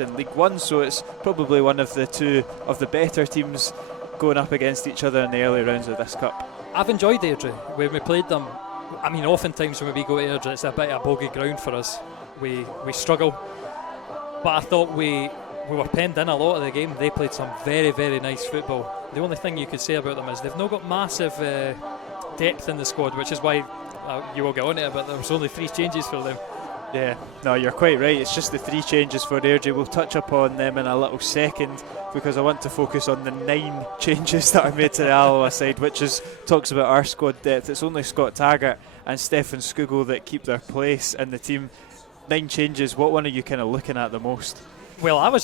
in League One, so it's probably one of the two of the better teams going up against each other in the early rounds of this cup. I've enjoyed Airdrie when we played them. I mean, oftentimes when we go to Airdrie, it's a bit of bogey ground for us. We struggle, but I thought we were penned in a lot of the game. They played some very, very nice football. The only thing you could say about them is they've not got massive depth in the squad, which is why you will get on it, but there was only 3 changes for them. Yeah, no, you're quite right. It's just the 3 changes for Airdrie. We'll touch upon them in a little second because I want to focus on the 9 changes that are made to the Alloa side, which talks about our squad depth. It's only Scott Taggart and Stefan Skugel that keep their place in the team. 9 changes. What one are you kind of looking at the most? Well, I was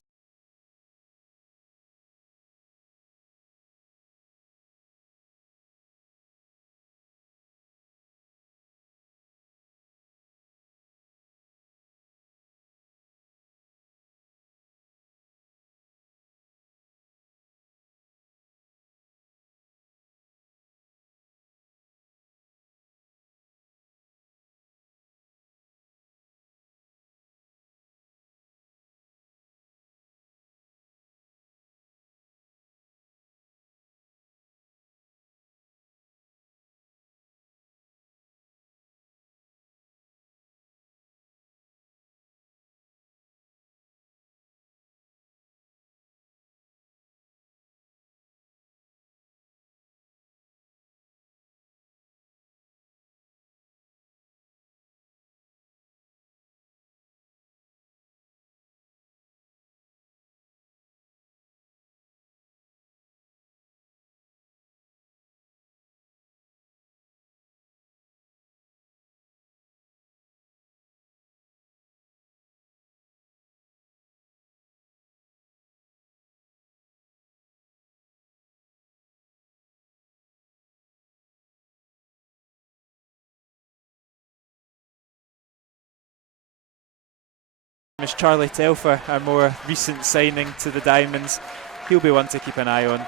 Is Charlie Telfer, our more recent signing to the Diamonds. He'll be one to keep an eye on.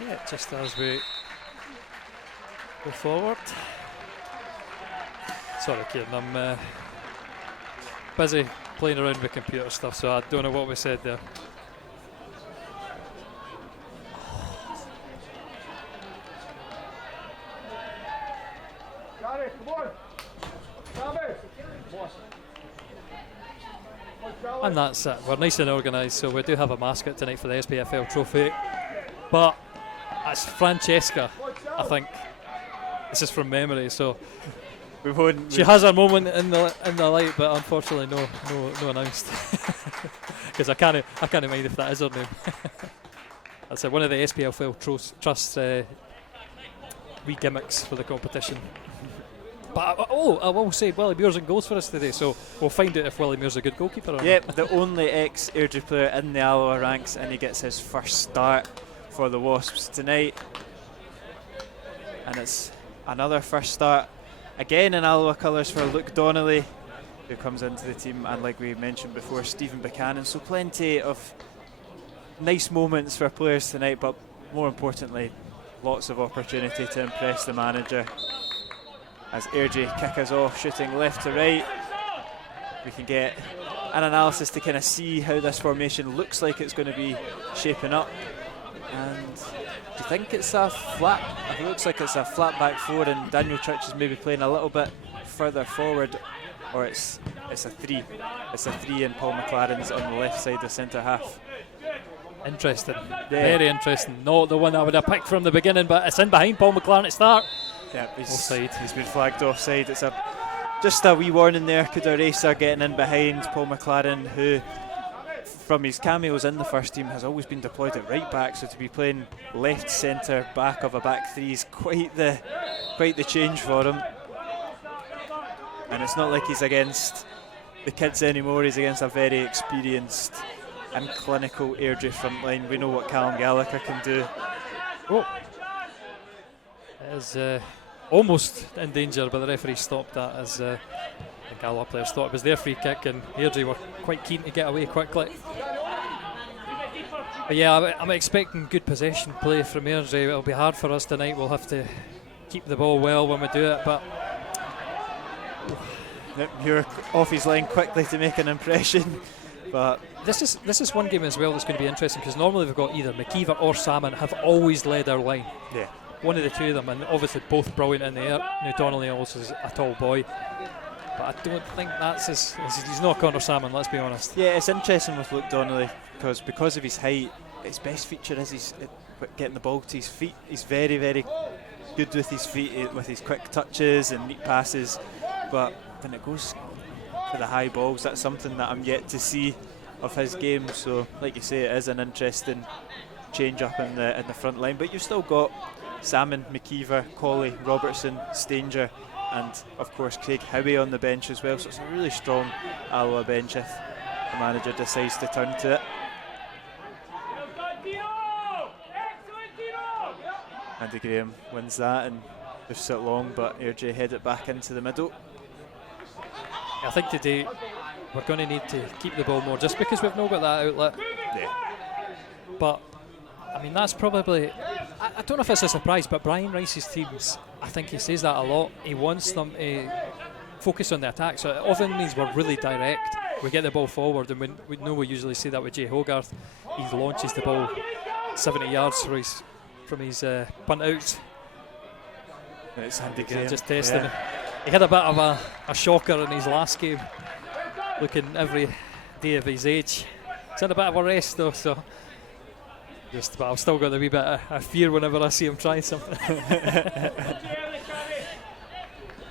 Yeah, just as we go forward. Sorry, Kieran, I'm busy playing around with computer stuff, so I don't know what we said there. And that's it. We're nice and organised, so we do have a mascot tonight for the SPFL trophy. But it's Francesca, I think. This is from memory, so she has her moment in the light, but unfortunately no announced. Because I can't mind if that is her name. That's one of the SPFL Trust wee gimmicks for the competition. But I will say Willie Muir's in goals for us today, so we'll find out if Willie Muir's a good goalkeeper or not. Yep, the only ex-Airdrie player in the Alloa ranks, and he gets his first start for the Wasps tonight. And it's another first start, again in Alloa colours for Luke Donnelly, who comes into the team, and like we mentioned before, Stephen Buchanan. So plenty of nice moments for players tonight, but more importantly, lots of opportunity to impress the manager. As Airdrie kick us off, shooting left to right, we can get an analysis to kind of see how this formation looks like it's going to be shaping up. And do you think it's a flat? It looks like it's a flat back 4, and Daniel Church is maybe playing a little bit further forward, or it's a 3. It's a 3, and Paul McLaren's on the left side of centre half. Interesting, very interesting. Not the one I would have picked from the beginning, but it's in behind Paul McLaren at start. Yeah, he's been flagged offside. It's just a wee warning there. Kuda Racer getting in behind Paul McLaren, who from his cameos in the first team has always been deployed at right back, so to be playing left centre back of a back 3 is quite the change for him. And it's not like he's against the kids anymore, he's against a very experienced and clinical Airdrie front line. We know what Callum Gallagher can do. Oh, it is almost in danger, but the referee stopped that as the Alloa players thought it was their free kick, and Airdrie were quite keen to get away quickly. But yeah, I'm expecting good possession play from Airdrie. It'll be hard for us tonight. We'll have to keep the ball well when we do it, but Muir off his line quickly to make an impression. But this is one game as well that's going to be interesting, because normally we've got either McKeever or Salmon have always led our line. Yeah. One of the two of them, and obviously both brilliant in the air. Now Donnelly also is a tall boy, but I don't think that's he's not Connor Salmon, let's be honest. Yeah, it's interesting with Luke Donnelly because of his height. His best feature is he's getting the ball to his feet. He's very, very good with his feet, with his quick touches and neat passes. But when it goes for the high balls, that's something that I'm yet to see of his game. So, like you say, it is an interesting change up in the front line. But you've still got Salmon, McKeever, Colley, Robertson, Stanger, and of course Craig Howie on the bench as well. So it's a really strong Alloa bench if the manager decides to turn to it. Andy Graham wins that and lifts it long, but Airdrie head it back into the middle. I think today we're going to need to keep the ball more, just because we've not got that outlet. Yeah. But I mean, that's probably, I don't know if it's a surprise, but Brian Rice's teams, I think he says that a lot. He wants them to focus on the attack, so it often means we're really direct. We get the ball forward, and we know we usually see that with Jay Hogarth. He launches the ball 70 yards from his punt out. It's Andy Graham. Just testing him. He had a bit of a shocker in his last game, looking every day of his age. He's had a bit of a rest though, so but I've still got a wee bit of fear whenever I see him trying something.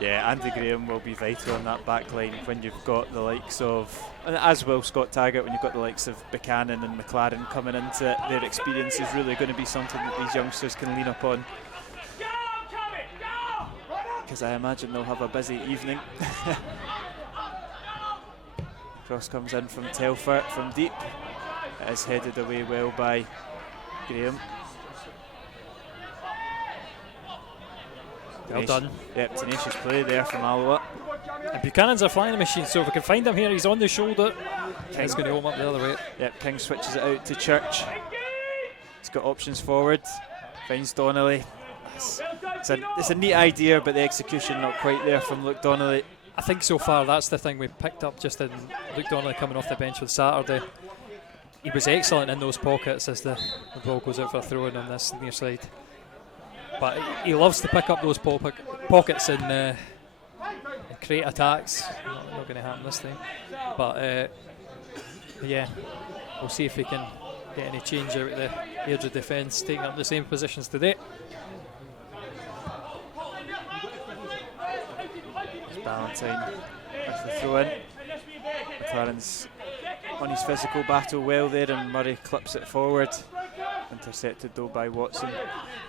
Yeah, Andy Graham will be vital on that back line when you've got the likes of, and as will Scott Taggart, when you've got the likes of Buchanan and McLaren coming into it. Their experience is really going to be something that these youngsters can lean upon, because I imagine they'll have a busy evening. Cross comes in from Telford from deep. It is headed away well by Graham. Well done. Yep, tenacious play there from Alloa. And Buchanan's a flying machine, so if we can find him here, he's on the shoulder. He's going to open up the other way. Yep, King switches it out to Church. He's got options forward. Finds Donnelly. It's a neat idea, but the execution not quite there from Luke Donnelly. I think so far that's the thing we've picked up just in Luke Donnelly coming off the bench with Saturday. He was excellent in those pockets as the ball goes out for a throw-in on this near side. But he loves to pick up those pockets and create attacks. Not going to happen this time. But yeah, we'll see if we can get any change out of the Airdrie defence, taking up the same positions today. It's Ballantyne with the throw-in. McLaren's on his physical battle well there, and Murray clips it forward. Intercepted though by Watson.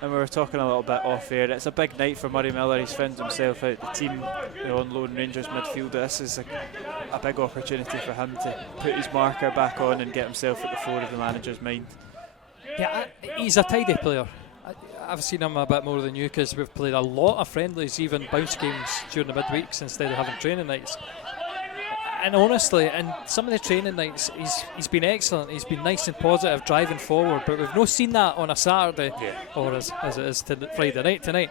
And we were talking a little bit off air, it's a big night for Murray Miller. He's found himself out the team, on loan Rangers midfield. This is a big opportunity for him to put his marker back on and get himself at the fore of the manager's mind. Yeah, he's a tidy player. I've seen him a bit more than you, because we've played a lot of friendlies, even bounce games during the midweeks instead of having training nights. And honestly, in some of the training nights, he's been excellent. He's been nice and positive, driving forward. But we've not seen that on a Saturday, or as it is Friday night tonight.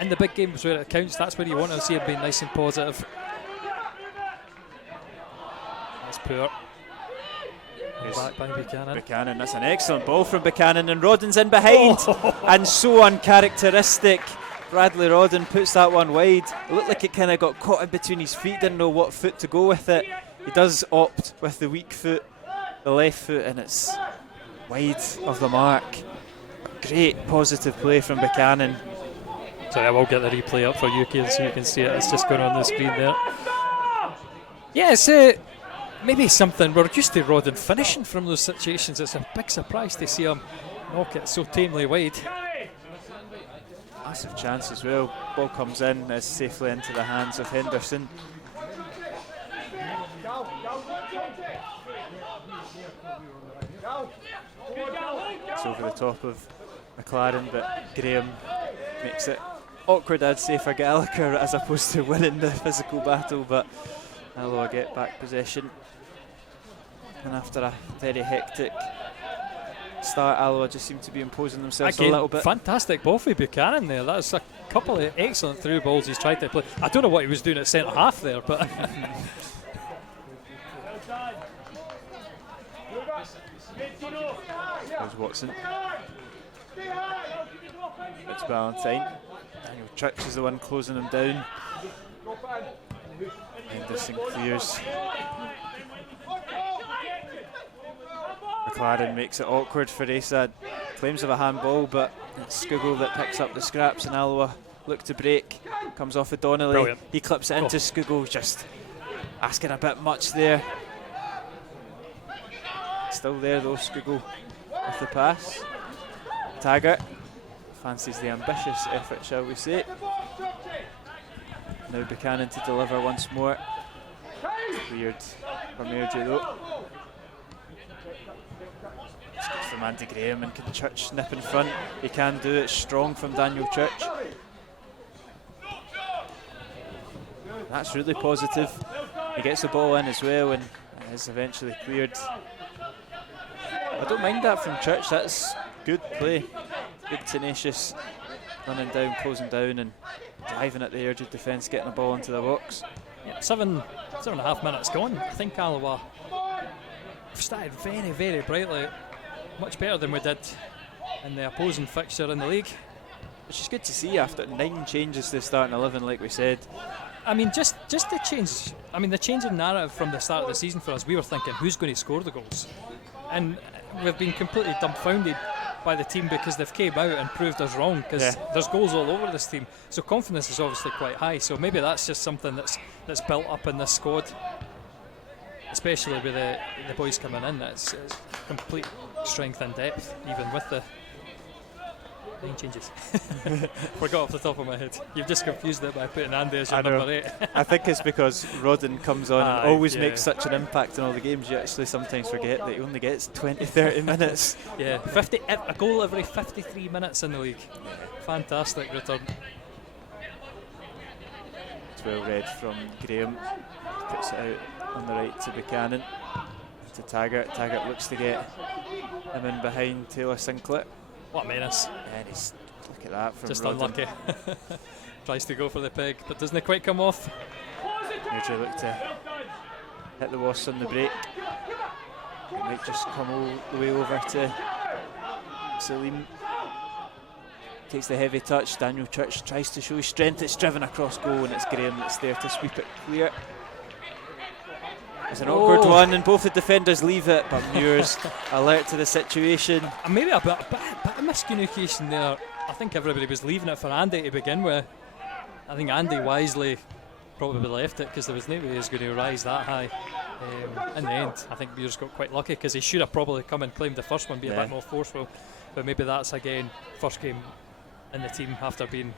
In the big games where it counts, that's where you want to see him being nice and positive. That's poor. Back by Buchanan, that's an excellent ball from Buchanan, and Rodden's in behind. And so uncharacteristic. Bradley Rodden puts that one wide. It looked like it kind of got caught in between his feet, didn't know what foot to go with it. He does opt with the weak foot, the left foot, and it's wide of the mark. Great positive play from Buchanan. Sorry, I will get the replay up for you kids so you can see it. It's just going on the screen there. Yeah, it's maybe something. We're used to Rodden finishing from those situations. It's a big surprise to see him knock it so tamely wide. Massive chance as well. Ball comes in as safely into the hands of Henderson. It's over the top of McLaren, but Graham makes it awkward, I'd say, for Gallagher as opposed to winning the physical battle. But Alloa get back possession, and after a very hectic start. Alloa just seem to be imposing themselves Again, a little bit. Fantastic ball for Buchanan there. That's a couple of excellent through balls he's tried to play. I don't know what he was doing at centre half there, but There's Watson. It's Valentine. Daniel Church is the one closing him down. Henderson clears. McLaren makes it awkward for Asad. Claims of a handball, but it's Skugel that picks up the scraps, and Alloa look to break. Comes off of Donnelly. Brilliant. He clips it into Skugel, just asking a bit much there. Still there though, Skugel with the pass. Taggart fancies the ambitious effort, shall we say. Now Buchanan to deliver once more. Weird from Airdrie though. It's good from Andy Graham, and can Church nip in front? He can do it. Strong from Daniel Church. That's really positive. He gets the ball in as well, and it is eventually cleared. I don't mind that from Church. That's good play. Good tenacious running down, closing down, and driving at the Airdrie defence, getting the ball into the box. yeah, 7.5 minutes gone. I think Alloa started very, very brightly. Much better than we did in the opposing fixture in the league. Which is good to see after 9 changes to the starting 11, like we said. I mean, just the change. I mean, the change in narrative from the start of the season for us. We were thinking, who's going to score the goals? And we've been completely dumbfounded by the team because they've came out and proved us wrong, because there's goals all over this team. So confidence is obviously quite high. So maybe that's just something that's built up in this squad, especially with the boys coming in. It's complete strength and depth, even with the 9 changes. Forgot off the top of my head. You've just confused it by putting Andy as your number 8. I think it's because Rodden comes on and always makes such an impact in all the games. You actually sometimes forget that he only gets 20-30 minutes. Yeah, a goal every 53 minutes in the league. Fantastic return. It's well read from Graham. Puts it out on the right to Buchanan. To Taggart. Taggart looks to get him in behind Taylor Sinclair. What a menace. And he's, look at that from just Rodden. Unlucky. Tries to go for the peg, but doesn't it quite come off? Airdrie look to hit the Wasps on the break. It might just come all the way over to Salim. Takes the heavy touch. Daniel Church tries to show his strength. It's driven across goal, and it's Graham that's there to sweep it clear. It's an awkward one, and both the defenders leave it, but Muir's alert to the situation. And maybe a bit of miscommunication there. I think everybody was leaving it for Andy to begin with. I think Andy wisely probably left it because there was no way he was going to rise that high. In the end, I think Muir's got quite lucky because he should have probably come and claimed the first one, be a bit more forceful. But maybe that's again first game in the team after being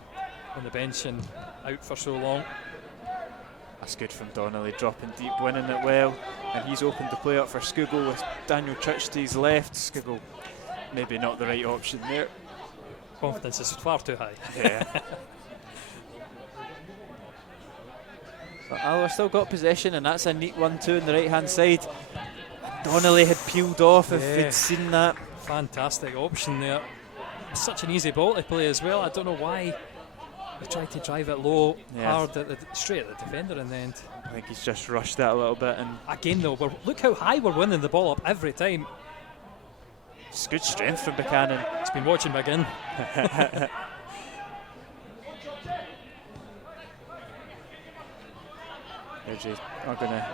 on the bench and out for so long. That's good from Donnelly, dropping deep, winning it well, and he's opened the play up for Skugel with Daniel Church to his left. Skugel, maybe not the right option there. Confidence is far too high. Yeah. But Alloa still got possession, and that's a neat 1-2 on the right hand side. Donnelly had peeled off if he'd seen that. Fantastic option there. Such an easy ball to play as well. I don't know why he tried to drive it low, hard, straight at the defender in the end. I think he's just rushed that a little bit. And again though, look how high we're winning the ball up every time. It's good strength from Buchanan. He's been watching again. Airdrie are going to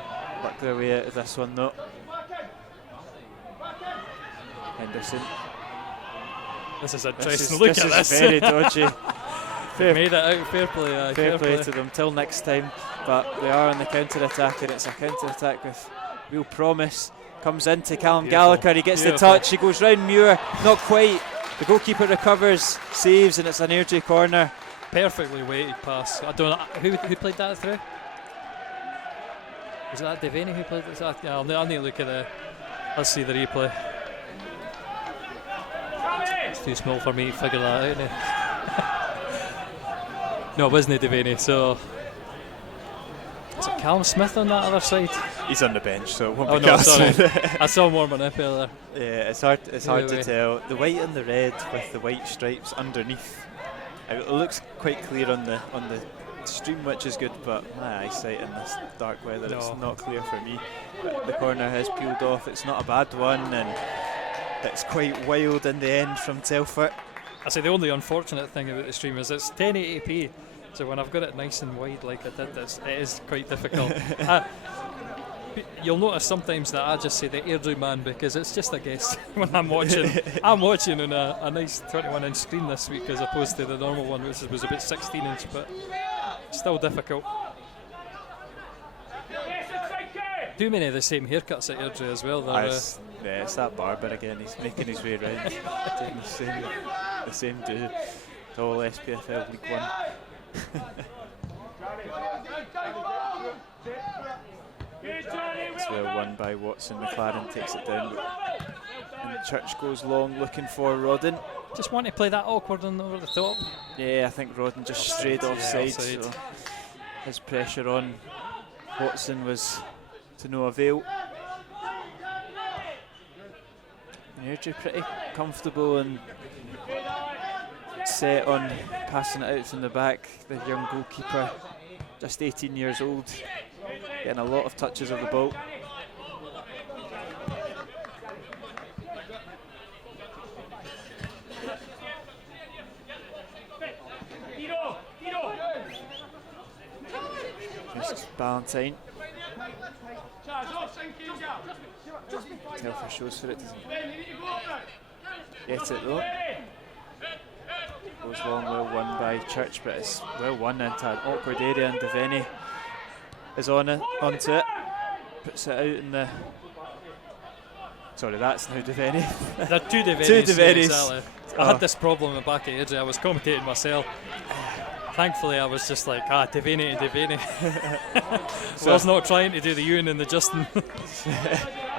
work their way out of this one though. Henderson. This is interesting. Look at this. This is very dodgy. Made it out. Fair play. Fair play to them. Till next time. But they are on the counter attack, and it's a counter attack with real promise. Comes into Callum Gallagher. He gets the touch. He goes round Muir. Not quite. The goalkeeper recovers, saves, and it's an Airdrie corner. Perfectly weighted pass. I don't know who played that through. Was that Devaney who played it? I'll need to look at the. Let's see the replay. It's too small for me to figure that out now. No, it wasn't Devaney, so is it Callum Smith on that other side? He's on the bench, so it won't Oh be no, cast. sorry. I saw him warming up earlier. Yeah, it's hard Anyway. to tell. The white and the red with the white stripes underneath. It looks quite clear on the stream, which is good, but my eyesight in this dark weather, it's not clear for me. But the corner has peeled off. It's not a bad one, and it's quite wild in the end from Telford. I say the only unfortunate thing about the stream is it's 1080p, so when I've got it nice and wide like I did, it is quite difficult. You'll notice sometimes that I just say the Airdrie man because it's just a guess when I'm watching. I'm watching on a nice 21-inch screen this week as opposed to the normal one, which was about 16-inch, but still difficult. Too many of the same haircuts at Airdrie as well. Yeah, it's that barber again. He's making his way around, doing the same do. It's all SPFL League One. It's well won by Watson. McLaren takes it down, and Church goes long looking for Rodden. Just want to play that awkward one over the top. Yeah, I think Rodden just strayed offside. Offside. So his pressure on Watson was to no avail. Airdrie pretty comfortable and set on passing it out from the back. The young goalkeeper, just 18 years old, getting a lot of touches of the ball. Just Ballantyne. Telfer shows for it, doesn't get it though. Goes long, well won by Church, but it's well won into an awkward area, and Devaney is onto it. Puts it out in the. Sorry, that's now Devaney. There are two Devaneys. Two Devaneys. Exactly. I had this problem in the back of Airdrie. I was commentating myself. Thankfully, I was just like, Devaney and Devaney. So I was not trying to do the Ewan and the Justin.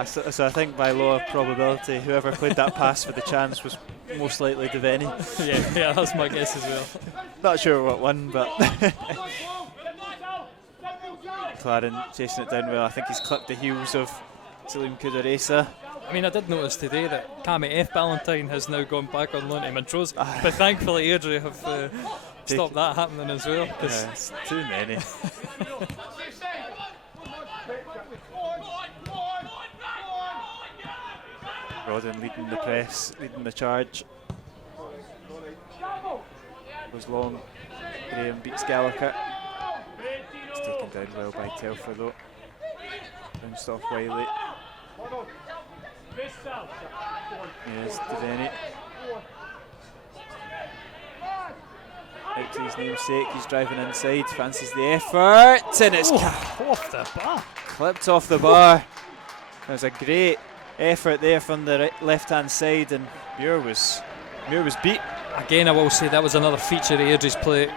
So I think by law of probability, whoever played that pass for the chance was most likely Devaney. yeah, that's my guess as well. Not sure what one, but McLaren chasing it down well. I think he's clipped the heels of Salim Kudaresa. I mean, I did notice today that Cammy F. Ballantyne has now gone back on loan to Montrose, but thankfully Airdrie have stopped that happening as well. Yeah, it's too many. Rodden leading the press, leading the charge. Goes long. Graham beats Gallagher. It's taken down well by Telfer though. Bounced off Wiley. Yes, Devaney. Out to his namesake, he's driving inside, fancies the effort, and it's off the bar. Clipped off the bar. There's a great effort there from the left-hand side, and Muir was beat. Again, I will say that was another feature of Airdrie's play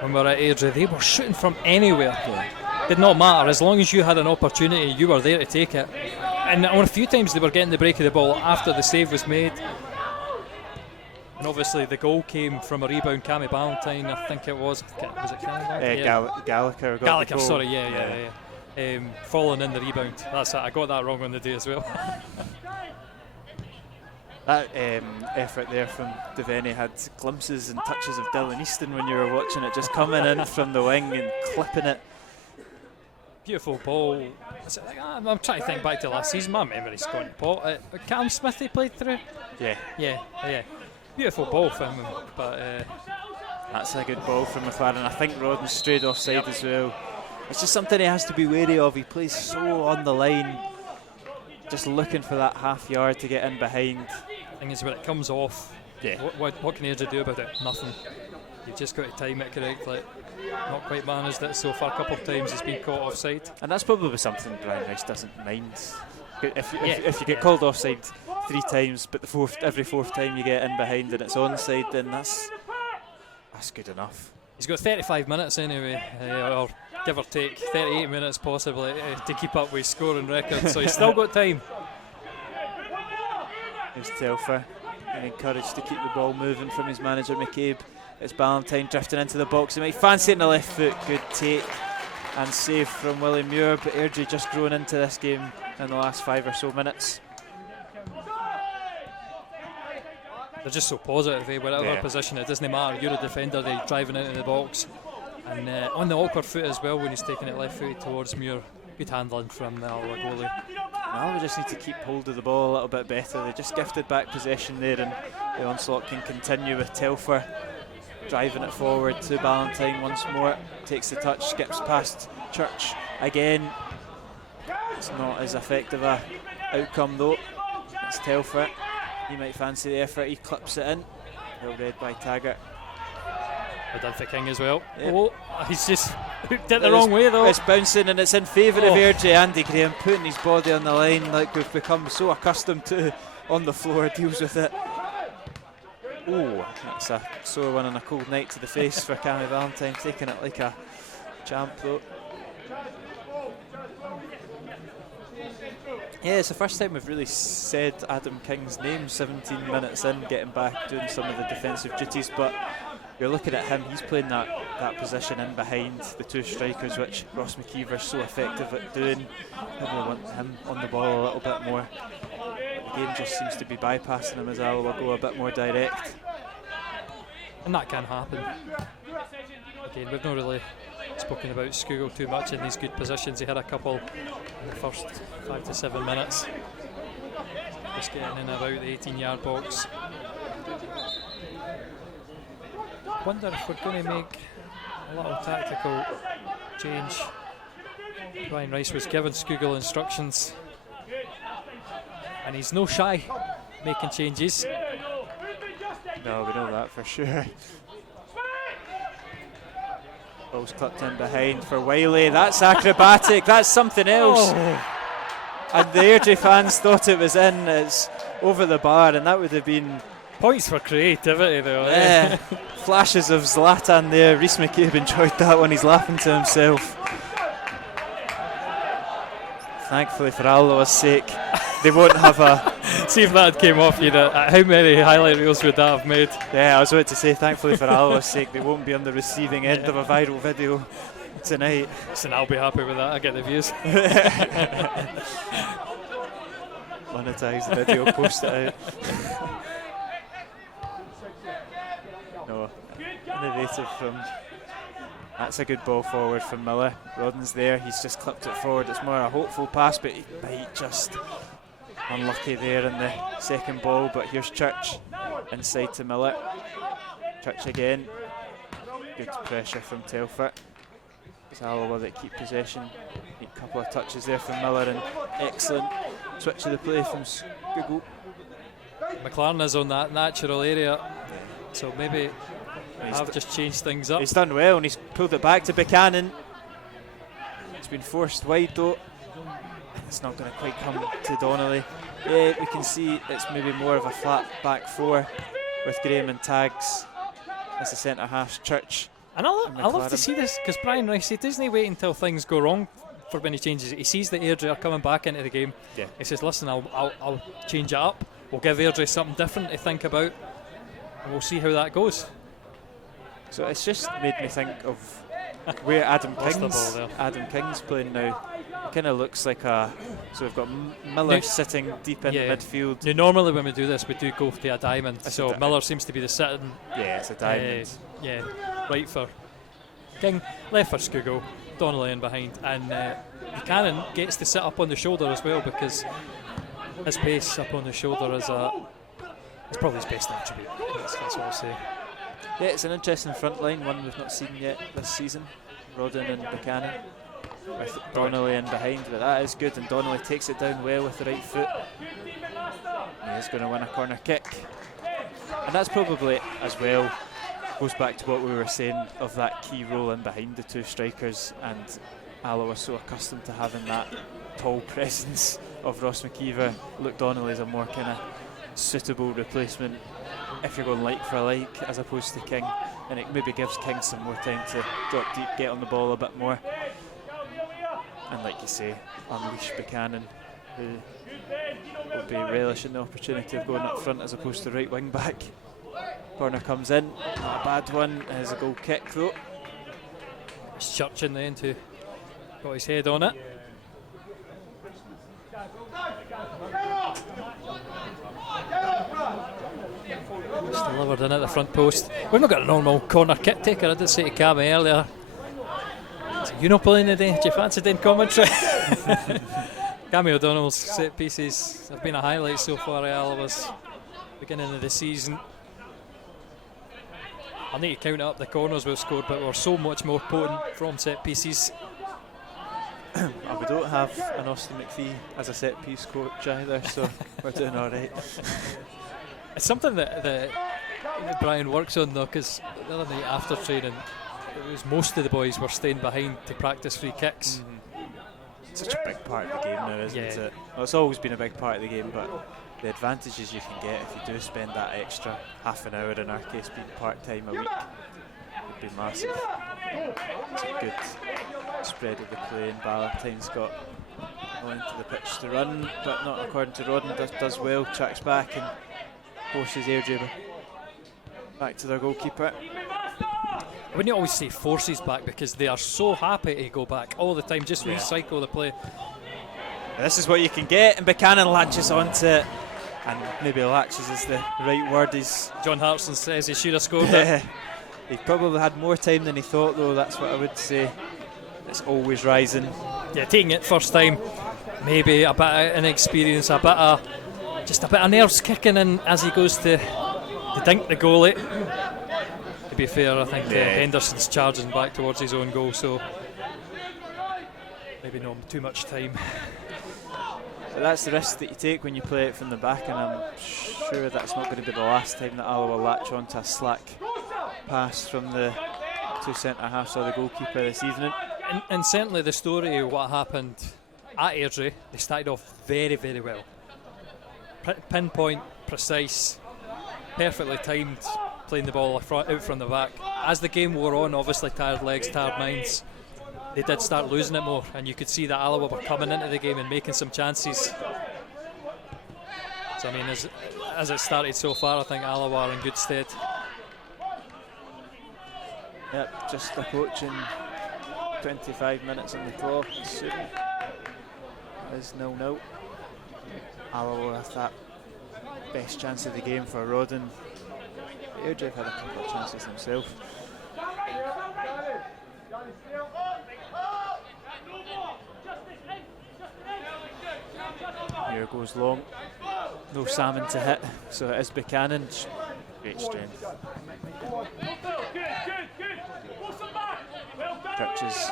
when we were at Airdrie. They were shooting from anywhere. Yeah. Did not matter, as long as you had an opportunity, you were there to take it. And on a few times they were getting the break of the ball after the save was made. And obviously the goal came from a rebound, Cammy Ballantyne, I think it was. Was it Cammy Ballantyne? Gallagher got Gallagher, the goal. sorry, yeah. Falling in the rebound. That's it. I got that wrong on the day as well. That effort there from Devaney had glimpses and touches of Dylan Easton when you were watching it, just coming in from the wing and clipping it. Beautiful ball. I'm trying to think back to last season. My memory's gone to pot. Cam Smith he played through? Yeah. Beautiful ball from him, but that's a good ball from McLaren. I think Rodden strayed offside as well. It's just something he has to be wary of. He plays so on the line, just looking for that half yard to get in behind. Thing is, when it comes off, what can Airdrie do about it? Nothing. You've just got to time it correctly. Not quite managed it so far. A couple of times he's been caught offside, and that's probably something Brian Rice doesn't mind. If you get called offside 3 times, but every fourth time you get in behind and it's onside, then that's good enough. He's got 35 minutes anyway, or give or take 38 minutes possibly to keep up with scoring records, so he's still got time. Here's Telfer, and encouraged to keep the ball moving from his manager McCabe. It's Ballantyne drifting into the box. He might fancy it in the left foot. Good take. and save from Willie Muir, but Airdrie just grown into this game in the last 5 or so minutes. They're just so positive, whatever position, it doesn't matter, you're a defender, they're driving into the box. And on the awkward foot as well, when he's taking it left footed towards Muir. Good handling from the Alloa goalie. Alloa just need to keep hold of the ball a little bit better. They just gifted back possession there, and the onslaught can continue with Telfer driving it forward to Ballantyne once more. Takes the touch, skips past Church again. It's not as effective a outcome though. It's Telfer. He might fancy the effort. He clips it in. Well read by Taggart. Well done for King as well. Yep. Oh, he's just hooked it the wrong way though. It's bouncing and it's in favour of Airdrie. Andy Graham putting his body on the line like we've become so accustomed to on the floor. Deals with it. Oh, that's a sore one on a cold night to the face for Cammy Ballantyne. Taking it like a champ though. Yeah, it's the first time we've really said Adam King's name 17 minutes in, getting back, doing some of the defensive duties, but you're looking at him, he's playing that position in behind the two strikers, which Ross McKeever's so effective at doing. Maybe we want him on the ball a little bit more. The game just seems to be bypassing him as Alloa go a bit more direct. And that can happen. Again, we've not really spoken about Skugel too much in these good positions. He had a couple in the first 5 to 7 minutes. Just getting in and about the 18-yard box. Wonder if we're going to make a little tactical change. Brian Rice was given Skugel instructions, and he's no shy making changes. No, we know that for sure. Ball's clipped in behind for Wiley. That's acrobatic. That's something else. And the Airdrie fans thought it was in. It's over the bar, and that would have been points for creativity though. Yeah. Flashes of Zlatan there. Rhys McCabe enjoyed that one. He's laughing to himself. Thankfully for Alloa's sake, they won't have a... See if that came off, you know, how many highlight reels would that have made? Yeah, I was about to say, thankfully for Alloa's sake, they won't be on the receiving end of a viral video tonight. Listen, I'll be happy with that, I get the views. Monetize the video, post it out. No, innovative from... That's a good ball forward from Miller. Rodden's there, he's just clipped it forward. It's more a hopeful pass, but he might just unlucky there in the second ball. But here's Church inside to Miller. Church again. Good pressure from Telfer. It's Alloa that keep possession. A couple of touches there from Miller, and excellent switch of the play from Google. McLaren is on that natural area, so maybe I've just changed things up. He's done well, and he's pulled it back to Buchanan. It's been forced wide though. It's not going to quite come to Donnelly. Yeah, we can see it's maybe more of a flat back four with Graham and Tags as the centre halves. Church. And I love to see this, because Brian Rice, he doesn't wait until things go wrong for when he changes it. He sees that Airdrie are coming back into the game. Yeah. He says, listen, I'll change it up. We'll give Airdrie something different to think about, and we'll see how that goes. So it's just made me think of where Adam King's playing now. It kind of looks like a... So we've got Miller sitting deep in the midfield. Now, normally when we do this, we do go to a diamond. So Miller seems to be the sitting... Yeah, it's a diamond. Right for King, left for Skugel, Donnelly in behind. And Buchanan gets to sit up on the shoulder as well, because his pace up on the shoulder is probably his best attribute. That's what I'll say. Yeah, it's an interesting front line, one we've not seen yet this season. Rodden and Buchanan with Donnelly in behind, but that is good, and Donnelly takes it down well with the right foot. He's going to win a corner kick, and that's probably as well goes back to what we were saying of that key role in behind the two strikers, and Alloa so accustomed to having that tall presence of Ross McKeever. Luke Donnelly is a more kind of suitable replacement if you're going like for like as opposed to King, and it maybe gives King some more time to drop deep, get on the ball a bit more, and like you say, unleash Buchanan, who will be relishing the opportunity of going up front as opposed to right wing back. Corner comes in, not a bad one. There's a goal kick though. It's Church in the end who got his head on it. Just delivered in at the front post. We've not got a normal corner kick taker. I did say to Cammy earlier, you not playing today? Do you fancy doing commentary? Cammy O'Donnell's set pieces have been a highlight so far at Alloa's beginning of the season. I need to count up the corners we've scored, but we're so much more potent from set pieces. We don't have an Austin McPhee as a set piece coach either, so we're doing all right. It's something that Brian works on though, because the other night after training, it was most of the boys were staying behind to practice free kicks. It's such a big part of the game now, isn't it? Well, it's always been a big part of the game, but the advantages you can get if you do spend that extra half an hour, in our case being part-time a week, would be massive. It's a good spread of the play, and Ballantyne's got onto the pitch to run, but not according to Rodden. Does well, tracks back and forces Airdrie back to their goalkeeper. I wouldn't always say forces back, because they are so happy to go back all the time, just recycle the play. This is what you can get, and Buchanan latches onto it, and maybe latches is the right word. John Hartson says he should have scored it. He probably had more time than he thought, though. That's what I would say. It's always rising. Yeah, taking it first time, maybe a bit of inexperience, just a bit of nerves kicking in as he goes to dink the goalie. To be fair, I think Henderson's charging back towards his own goal, so maybe not too much time. So that's the risk that you take when you play it from the back, and I'm sure that's not going to be the last time that Alloa will latch on to a slack pass from the two centre-halves or the goalkeeper this evening. And certainly the story of what happened at Airdrie, they started off very, very well. Pinpoint, precise, perfectly timed, playing the ball out from the back. As the game wore on, obviously tired legs, tired minds, they did start losing it more, and you could see that Alloa were coming into the game and making some chances. So I mean, as it started so far, I think Alloa are in good stead. Yep, just approaching 25 minutes on the clock. Soon is 0-0. Alloa with that best chance of the game for Rodden. Airdrie had a couple of chances themselves. Here goes long. No Salmon to hit, so it is Buchanan. Great strength. Churches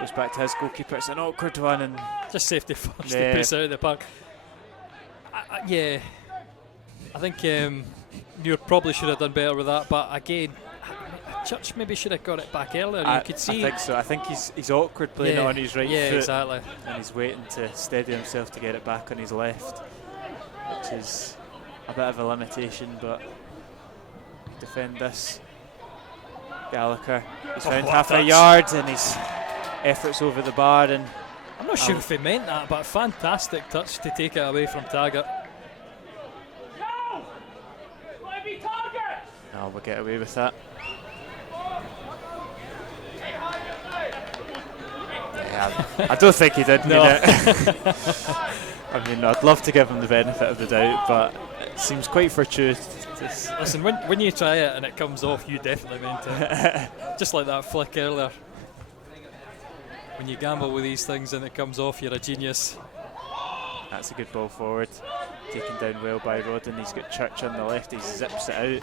goes back to his goalkeeper. It's an awkward one, and just safety first. He puts it out of the park. I think you probably should have done better with that, but again, Church maybe should have got it back earlier. You could see. I think so. I think he's awkward playing it on his right foot. Yeah, exactly. And he's waiting to steady himself to get it back on his left, which is a bit of a limitation, but defend this. Gallagher, he's found half a yard, and his efforts over the bar, and I'm not sure if he meant that, but a fantastic touch to take it away from Taggart. No, we'll get away with that. Yeah, I don't think he did mean it. I mean, I'd love to give him the benefit of the doubt, but it seems quite fortuitous. Listen, when you try it and it comes off, you definitely meant it. Just like that flick earlier. When you gamble with these things and it comes off, you're a genius. That's a good ball forward. Taken down well by Rodden. He's got Church on the left, he zips it out.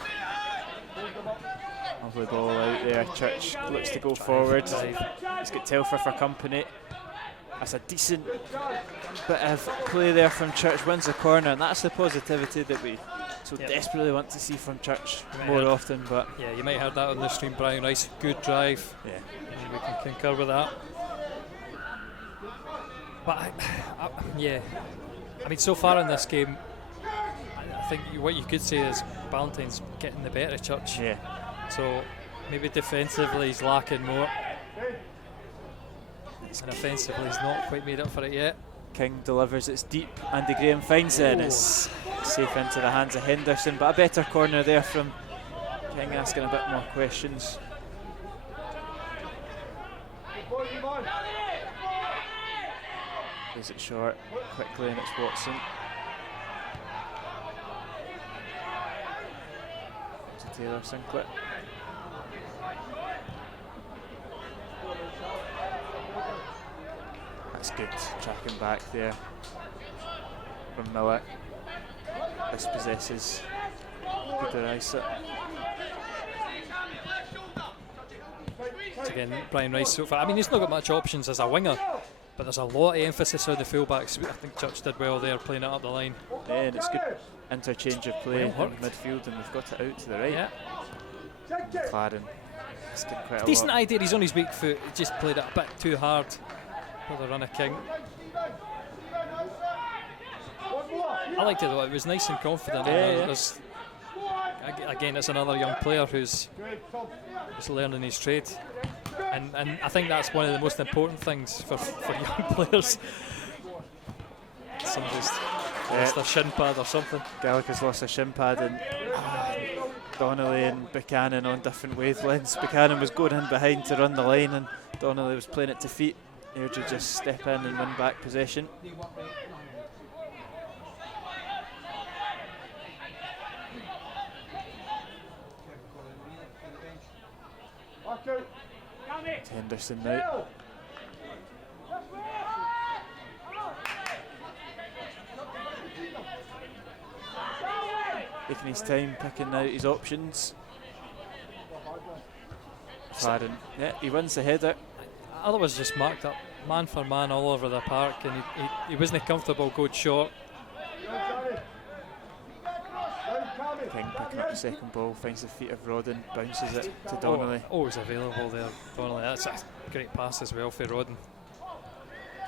Lovely ball out there. Church looks to go forward. He's got Telfer for company. That's a decent bit of play there from Church. Wins the corner, and that's the positivity that we so desperately want to see from Church more often. But yeah, you might have heard that on the stream, Brian Rice. Good drive. Yeah, we can concur with that. But I mean, so far in this game, I think what you could say is Ballantyne's getting the better of Church. Yeah. So maybe defensively he's lacking more, and offensively he's not quite made up for it yet. King delivers, it's deep. Andy Graham finds it, and it's safe into the hands of Henderson. But a better corner there from King, asking a bit more questions. Plays it short quickly, and it's Watson. To Taylor Sinclair. That's good, tracking back there from Miller. This possesses Rice. Again, Brian Rice so far. I mean, he's not got much options as a winger, but there's a lot of emphasis on the fullbacks. I think Church did well there, playing it up the line. Yeah, and it's good interchange of play in midfield, and we've got it out to the right. Yeah. McLaren, it's getting quite a Decent lot. idea. He's on his weak foot. He just played it a bit too hard for the run of King. I liked it though. It was nice and confident. Yeah. Again, it's another young player who's learning his trade, and I think that's one of the most important things for young players. Somebody's lost a shin pad or something. Gallagher's lost a shin pad, and Donnelly and Buchanan on different wavelengths. Buchanan was going in behind to run the line, and Donnelly was playing it to feet. Airdrie just step in and win back possession. Henderson now. Taking his time, picking out his options. Claren, yeah, he wins the header. Alloa was just marked up man for man all over the park, and he wasn't comfortable going short. King picking up the second ball, finds the feet of Rodden, bounces it to Donnelly. Always available there, Donnelly. That's a great pass as well for Rodden.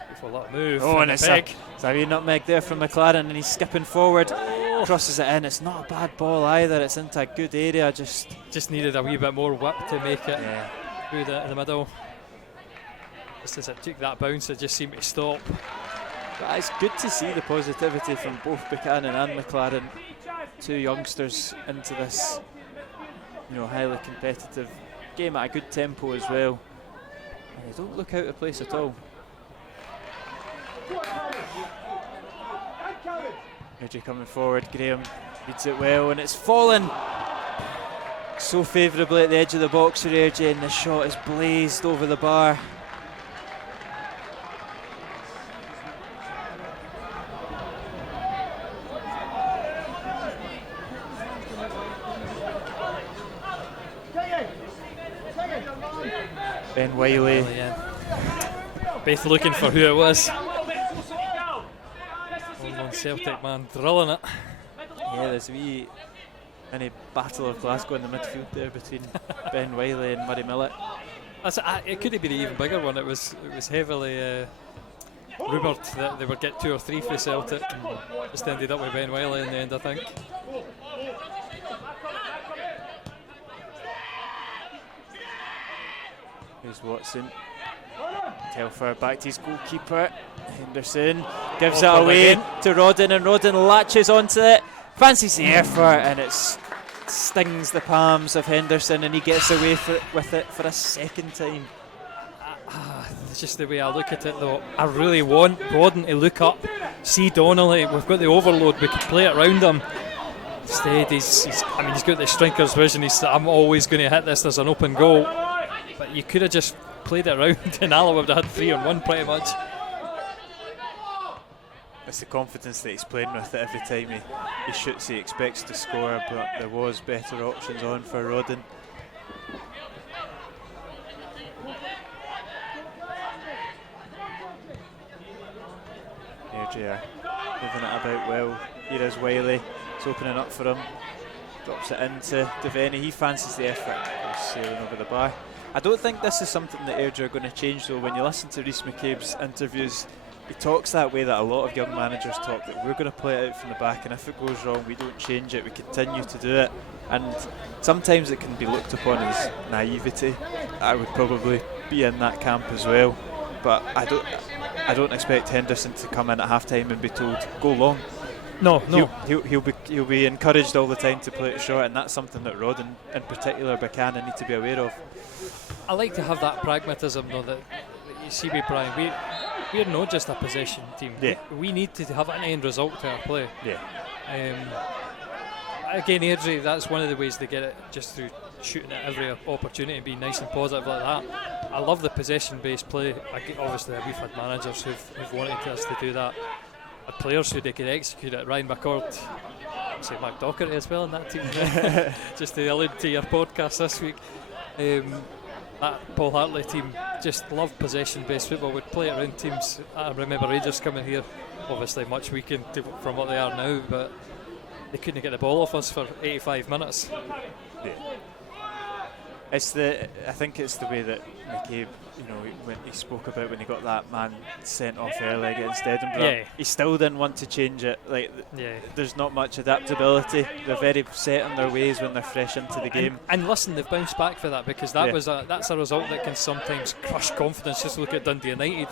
Beautiful little move. Oh, and it's a wee nutmeg there from McLaren, and he's skipping forward, crosses it in. It's not a bad ball either, it's into a good area. Just needed a wee bit more whip to make it through the middle. Just as it took that bounce, it just seemed to stop. But it's good to see the positivity from both Buchanan and McLaren. Two youngsters into this, highly competitive game at a good tempo as well. And they don't look out of place at all. Airdrie coming forward, Graham reads it well, and it's fallen so favourably at the edge of the box for Airdrie, and the shot is blazed over the bar. Ben Wiley. Both looking for who it was. One Celtic man drilling it. Yeah, there's a wee mini battle of Glasgow in the midfield there between Ben Wiley and Murray Millett. It could have been an even bigger one. It was heavily rumoured that they would get 2 or 3 for Celtic, and just ended up with Ben Wiley in the end, I think. Here's Watson. Telfer back to his goalkeeper. Henderson gives it away to Rodden, and Rodden latches onto it. Fancies the effort, and it stings the palms of Henderson, and he gets away with it for a second time. It's just the way I look at it, though. I really want Rodden to look up, see Donnelly. We've got the overload. We can play it around him. Instead, he's got the striker's vision. I'm always going to hit this. There's an open goal. But you could have just played it around, and Alloa would have had 3-on-1 pretty much. It's the confidence that he's playing with. That every time he shoots, he expects to score, but there was better options on for Rodden. Airdrie are moving it about well. Here is Wiley. It's opening up for him. Drops it into Devaney. He fancies the effort. He's sailing over the bar. I don't think this is something that Airdrie are going to change, though. When you listen to Rhys McCabe's interviews, he talks that way that a lot of young managers talk, that we're going to play it out from the back, and if it goes wrong, we don't change it, we continue to do it. And sometimes it can be looked upon as naivety. I would probably be in that camp as well, but I don't expect Henderson to come in at half time and be told, go long. No. He'll be encouraged all the time to play it short, and that's something that Rodden, in particular Buchanan, need to be aware of. I like to have that pragmatism, though, that you see with Brian. we're not just a possession team. Yeah. We need to have an end result to our play. Yeah. Again, Airdrie, that's one of the ways they get it, just through shooting at every opportunity and being nice and positive like that. I love the possession-based play. Obviously, we've had managers who've wanted us to do that. Had players who they could execute it. Ryan McCord, say Mark Docherty as well in that team. Just to allude to your podcast this week. That Paul Hartley team just loved possession-based football. Would play it around teams. I remember Rangers coming here, obviously much weakened from what they are now, but they couldn't get the ball off us for 85 minutes. Yeah. I think it's the way that McCabe, when he spoke about when he got that man sent off early against Edinburgh, he still didn't want to change it. There's not much adaptability. They're very set in their ways when they're fresh into the game. And listen, they've bounced back for that, because that's a result that can sometimes crush confidence. Just look at Dundee United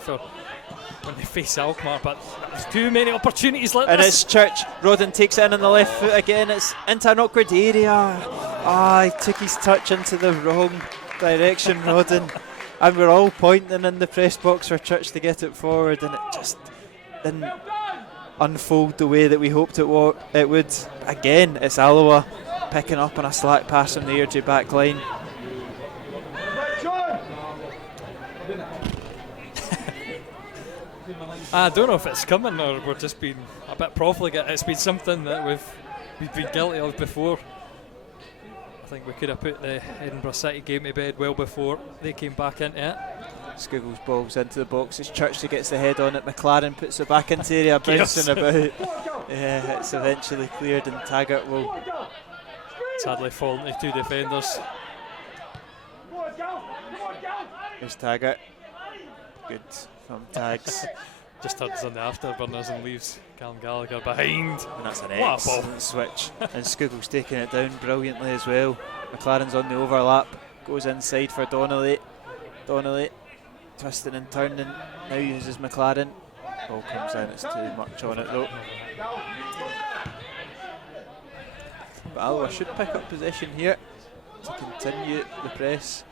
when they face Alkmaar, but there's too many opportunities like this. And it's Church. Rodden takes it in on the left foot again. It's into an awkward area. He took his touch into the wrong direction, Rodden. And we're all pointing in the press box for Church to get it forward, and it just didn't unfold the way that we hoped it would. Again, it's Alloa picking up on a slack pass from the Airdrie back line. I don't know if it's coming or we're just being a bit profligate. It's been something that we've been guilty of before. I think we could have put the Edinburgh City game to bed well before they came back into it. Squiggles balls into the box. It's Church that gets the head on it. McLaren puts it back into the area, bouncing about. Yeah, it's eventually cleared, and Taggart will sadly fall into two defenders. Here's Taggart. Good from Tags. Just turns on the afterburners and leaves Callum Gallagher behind. And that's an excellent switch. And Squiggles taking it down brilliantly as well. McLaren's on the overlap. Goes inside for Donnelly. Donnelly twisting and turning. Now uses McLaren. Ball comes in. It's too much on it though. But Alloa should pick up possession here to continue the press.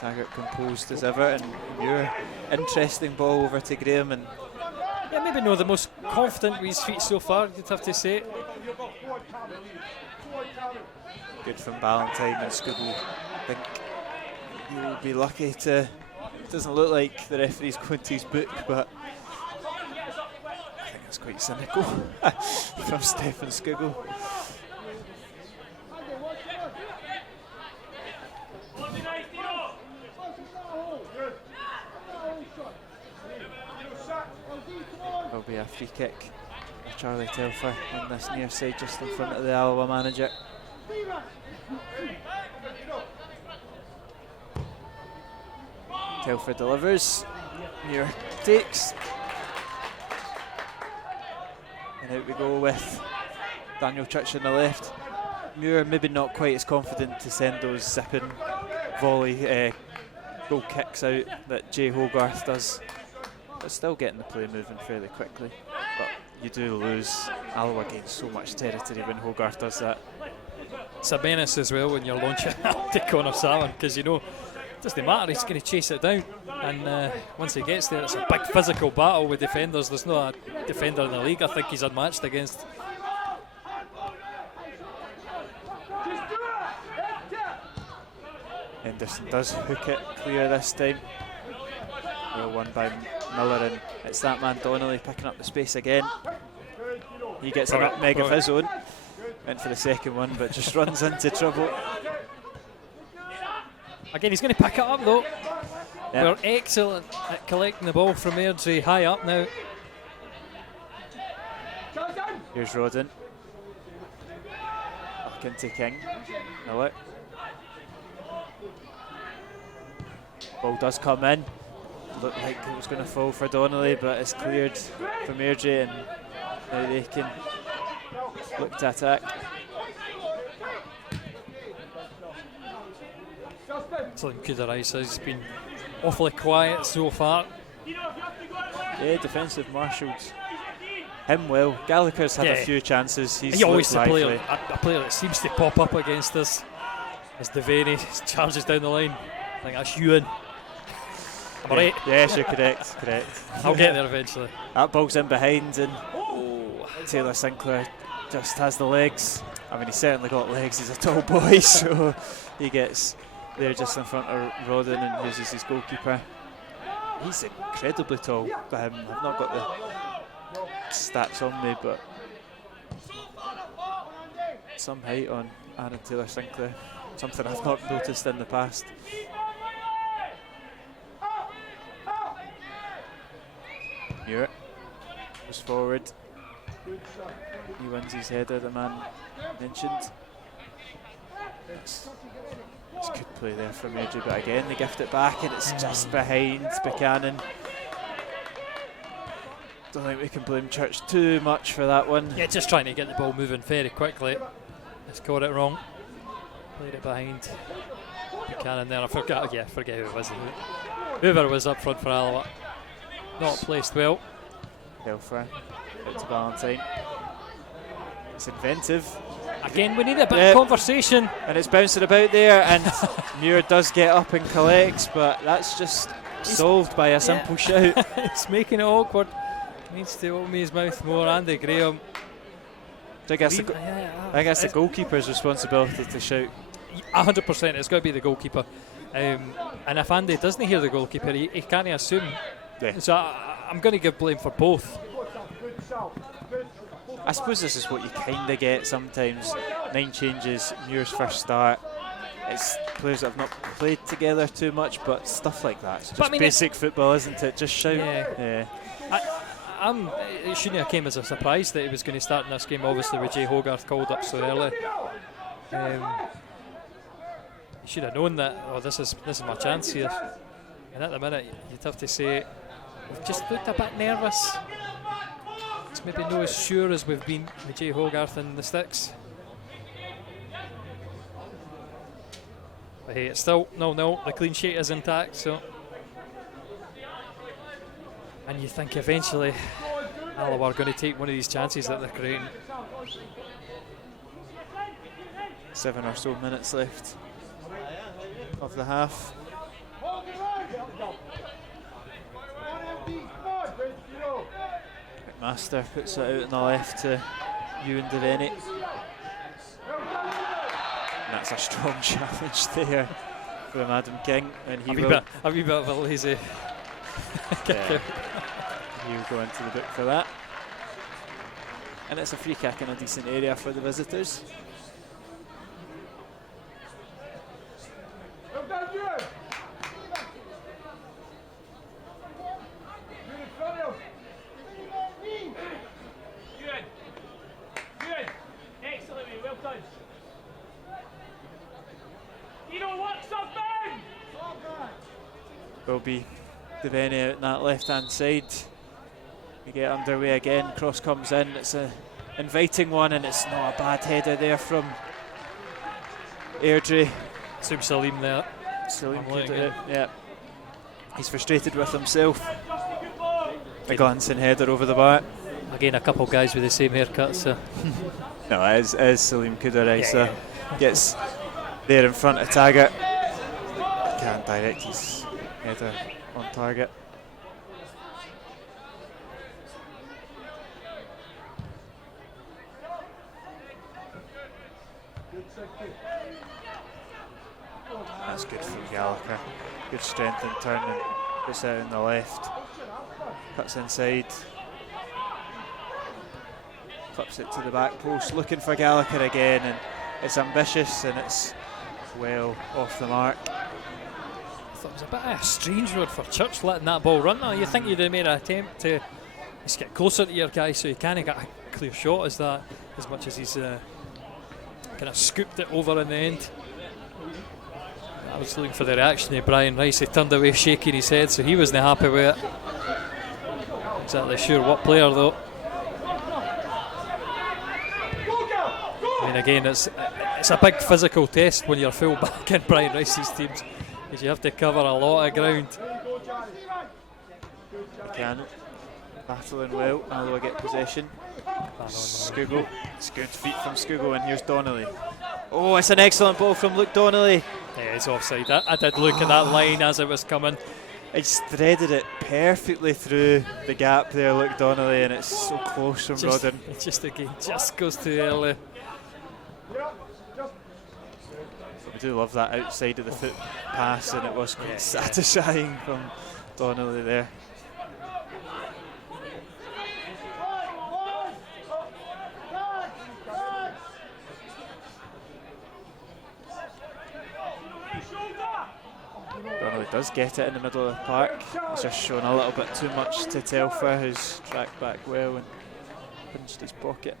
Taggart composed as ever, and Muir, interesting ball over to Graham, and maybe not the most confident with his feet so far, you'd have to say. Good from Ballantyne, and Squiggle, I think he'll be lucky to. It doesn't look like the referee's going to his book, but I think that's quite cynical from Stefan Squiggle. There'll be a free kick for Charlie Telfer on this near side, just in front of the Alloa manager. Telfer delivers, Muir takes, and out we go with Daniel Church on the left. Muir maybe not quite as confident to send those zipping volley goal kicks out that Jay Hogarth does, but still getting the play moving fairly quickly. But you do lose. Alloa gains so much territory when Hogarth does that. It's a menace as well when you're launching to Connor Salmon, because it doesn't matter, he's going to chase it down, and once he gets there it's a big physical battle with defenders. There's no a defender in the league I think he's unmatched against. Henderson does hook it clear this time. Well won by Miller, and it's that man Donnelly picking up the space again. He gets a nutmeg of his own. Went for the second one, but just runs into trouble. Again, he's going to pick it up though. Yep. We're excellent at collecting the ball from Airdrie high up now. Here's Rodden. Back into King. Miller. Ball does come in. Looked like it was going to fall for Donnelly, but it's cleared from Airdrie, and now they can look to attack. Something Kudarai says he's been awfully quiet so far. Yeah, defensive marshals him well. Gallagher's had a few chances. He's always a lively. player that seems to pop up against us as Devaney charges down the line. think that's Ewan. Am I right? Yes, you're correct. I'll get there eventually. That ball's in behind, and Taylor Sinclair just has the legs. I mean, he's certainly got legs. He's a tall boy, so he gets there just in front of Rodden and uses his goalkeeper. He's incredibly tall. I've not got the stats on me, but some height on Aaron Taylor Sinclair. Something I've not noticed in the past. Muir goes forward. He wins his header, the man mentioned. It's good play there from Airdrie, but again they gift it back and it's just behind Buchanan. Don't think we can blame Church too much for that one. Yeah, just trying to get the ball moving very quickly. He's caught it wrong. Played it behind Buchanan there. I forget who it was. Whoever was up front for Alloa. Not placed well. Belfry out to Valentine. It's inventive. Again, we need a bit of conversation. And it's bouncing about there, and Muir does get up and collects, but that's just solved by a simple shout. It's making it awkward. Needs to open his mouth more. Andy Graham. I guess the goalkeeper's responsibility to shout. 100%, it's got to be the goalkeeper. And if Andy doesn't hear the goalkeeper, he can't assume. Yeah. So I'm going to give blame for both. I suppose this is what you kind of get sometimes. 9 changes, Muir's first start. It's players that have not played together too much, but stuff like that. It's just basic football, isn't it? Just shout. Yeah. It shouldn't have came as a surprise that he was going to start in this game, obviously, with Jay Hogarth called up so early. You should have known that, this is my chance here. And at the minute, you'd have to say, we've just looked a bit nervous. It's maybe not as sure as we've been with Jay Hogarth in the sticks. But hey, it's still 0-0. The clean sheet is intact, so. And you think eventually Alloa are going to take one of these chances that they're creating. 7 or so minutes left of the half. McMaster puts it out on the left to Ewan Devaney. And that's a strong challenge there from Adam King. And a wee bit of a lazy kick. He'll go into the book for that. And it's a free kick in a decent area for the visitors. Will be Devaney out on that left hand side. We get underway again, cross comes in, it's an inviting one and it's not a bad header there from Airdrie. Salim there. Salim put it out, yeah. He's frustrated with himself. A glancing header over the bar. Again, a couple guys with the same haircut, so. No, it is Salim Kudarai, gets there in front of Taggart. Can't direct his header on target. That's good from Gallagher. Good strength in turning. Puts out on the left. Cuts inside. Clips it to the back post. Looking for Gallagher again, and it's ambitious and it's well off the mark. I thought it was a bit of a strange road for Church letting that ball run. Now you think you'd have made an attempt to just get closer to your guy so you kind of got a clear shot as much as he's kind of scooped it over in the end. I was looking for the reaction of Brian Rice. He turned away shaking his head, so he wasn't happy with it. Not exactly sure what player though. I mean, again, it's a big physical test when you're full back in Brian Rice's teams, because you have to cover a lot of ground. Again, battling well. Alloa get possession. Skugel, it's good feet from Skugel, and here's Donnelly. Oh, it's an excellent ball from Luke Donnelly. Yeah, it's offside. I did look at that line as it was coming. He's threaded it perfectly through the gap there, Luke Donnelly, and it's so close from Rodden. It just goes too early. We do love that outside of the foot pass, and it was quite satisfying from Donnelly there. Donnelly does get it in the middle of the park. He's just shown a little bit too much to Telfer, who's tracked back well and pinched his pocket.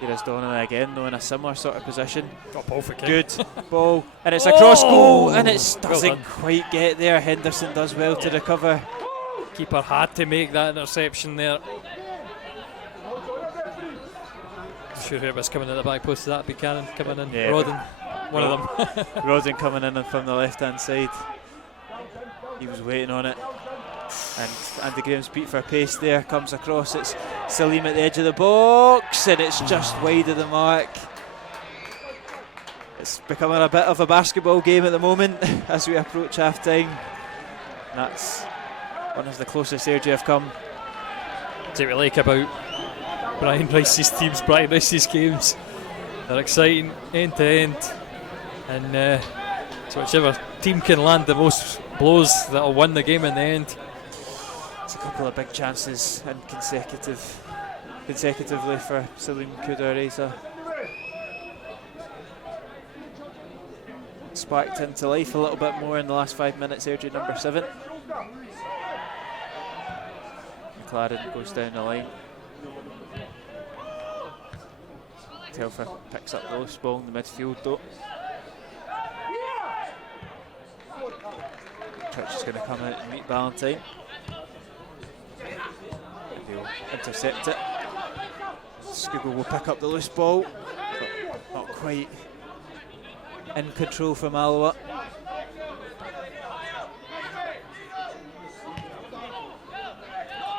Here is Donnelly again, though, in a similar sort of position. Got a ball for King. Good ball, and it's a cross goal, and it doesn't quite get there. Henderson does well to recover. Keeper had to make that interception there. Sure who was coming at the back post. That Buchanan coming in. Yeah, Rodden, one of them. Rodden coming in from the left hand side. He was waiting on it, and Andy Graham's beat for pace there. Comes across. It's Salim at the edge of the box, and it's just wide of the mark. It's becoming a bit of a basketball game at the moment as we approach half time. That's one of the closest Airdrie have come. That's what we like about Brian Rice's teams, Brian Rice's games. They're exciting end to end, and so whichever team can land the most blows, that'll win the game in the end. It's a couple of big chances and consecutively for Salim Kudareza. Sparked into life a little bit more in the last 5 minutes. Airdrie number 7. McLaren goes down the line. Telfer picks up the loose ball in the midfield though. Church is going to come out and meet Ballantyne. They'll intercept it. Skugel will pick up the loose ball, but not quite in control from Alloa.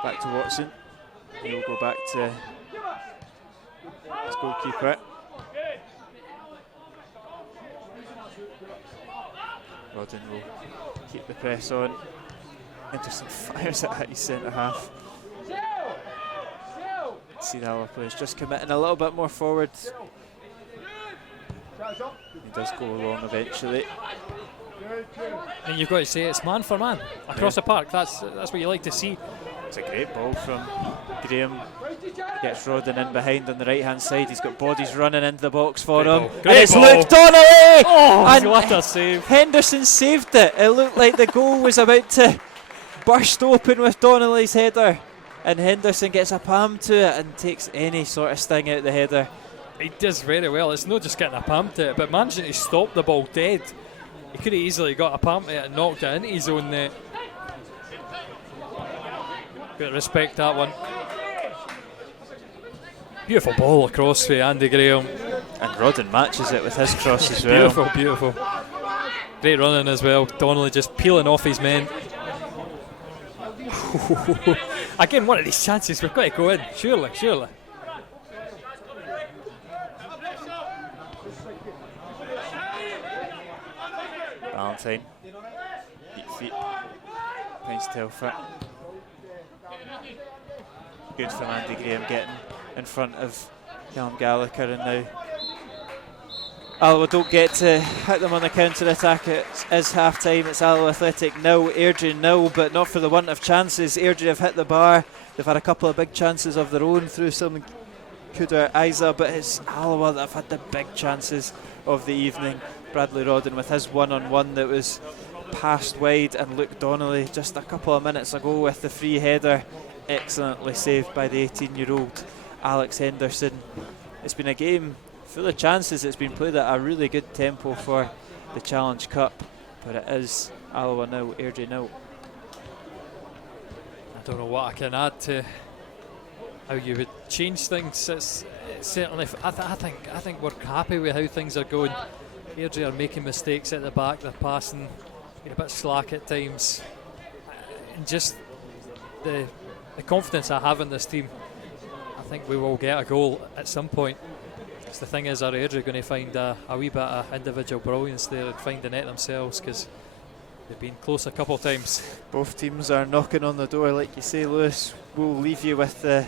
Back to Watson. He'll go back to his goalkeeper. Rodden will keep the press on. Henderson fires it at his centre half. See the Alloa players just committing a little bit more forward. He does go along eventually. And you've got to say it's man for man across the park. That's what you like to see. It's a great ball from Graham. Gets Rodden in behind on the right hand side. He's got bodies running into the box for him. And it's Luke Donnelly! Oh, and what a save. Henderson saved it. It looked like the goal was about to burst open with Donnelly's header. And Henderson gets a palm to it and takes any sort of sting out of the header. He does very well. It's not just getting a palm to it, but managing to stop the ball dead. He could have easily got a palm to it and knocked it into his own net. Got to respect that one. Beautiful ball across for Andy Graham. And Rodden matches it with his cross as well. Beautiful, beautiful. Great running as well. Donnelly just peeling off his men. Again, one of these chances we've got to go in. Surely, surely. Ballantyne. Deep feet. Finds Telfer. Good from Andy Graham getting in front of Callum Gallagher, and now Alloa don't get to hit them on the counter-attack. It is half-time. It's Alloa Athletic 0, Airdrie 0, but not for the want of chances. Airdrie have hit the bar. They've had a couple of big chances of their own through some Kuder Isa, but it's Alloa that have had the big chances of the evening. Bradley Rodden with his one-on-one that was passed wide, and Luke Donnelly just a couple of minutes ago with the free header, excellently saved by the 18-year-old Alex Henderson. It's been a game full of chances. It's been played at a really good tempo for the Challenge Cup, but it is Alloa 0, Airdrie 0. I don't know what I can add to how you would change things. It's certainly, I think we're happy with how things are going. Airdrie are making mistakes at the back. They're passing a bit slack at times, and just the confidence I have in this team. think we will get a goal at some point. The thing is, are Airdrie going to find a wee bit of individual brilliance there and find the net themselves, because they've been close a couple of times. Both teams are knocking on the door, like you say, Lewis. We'll leave you with the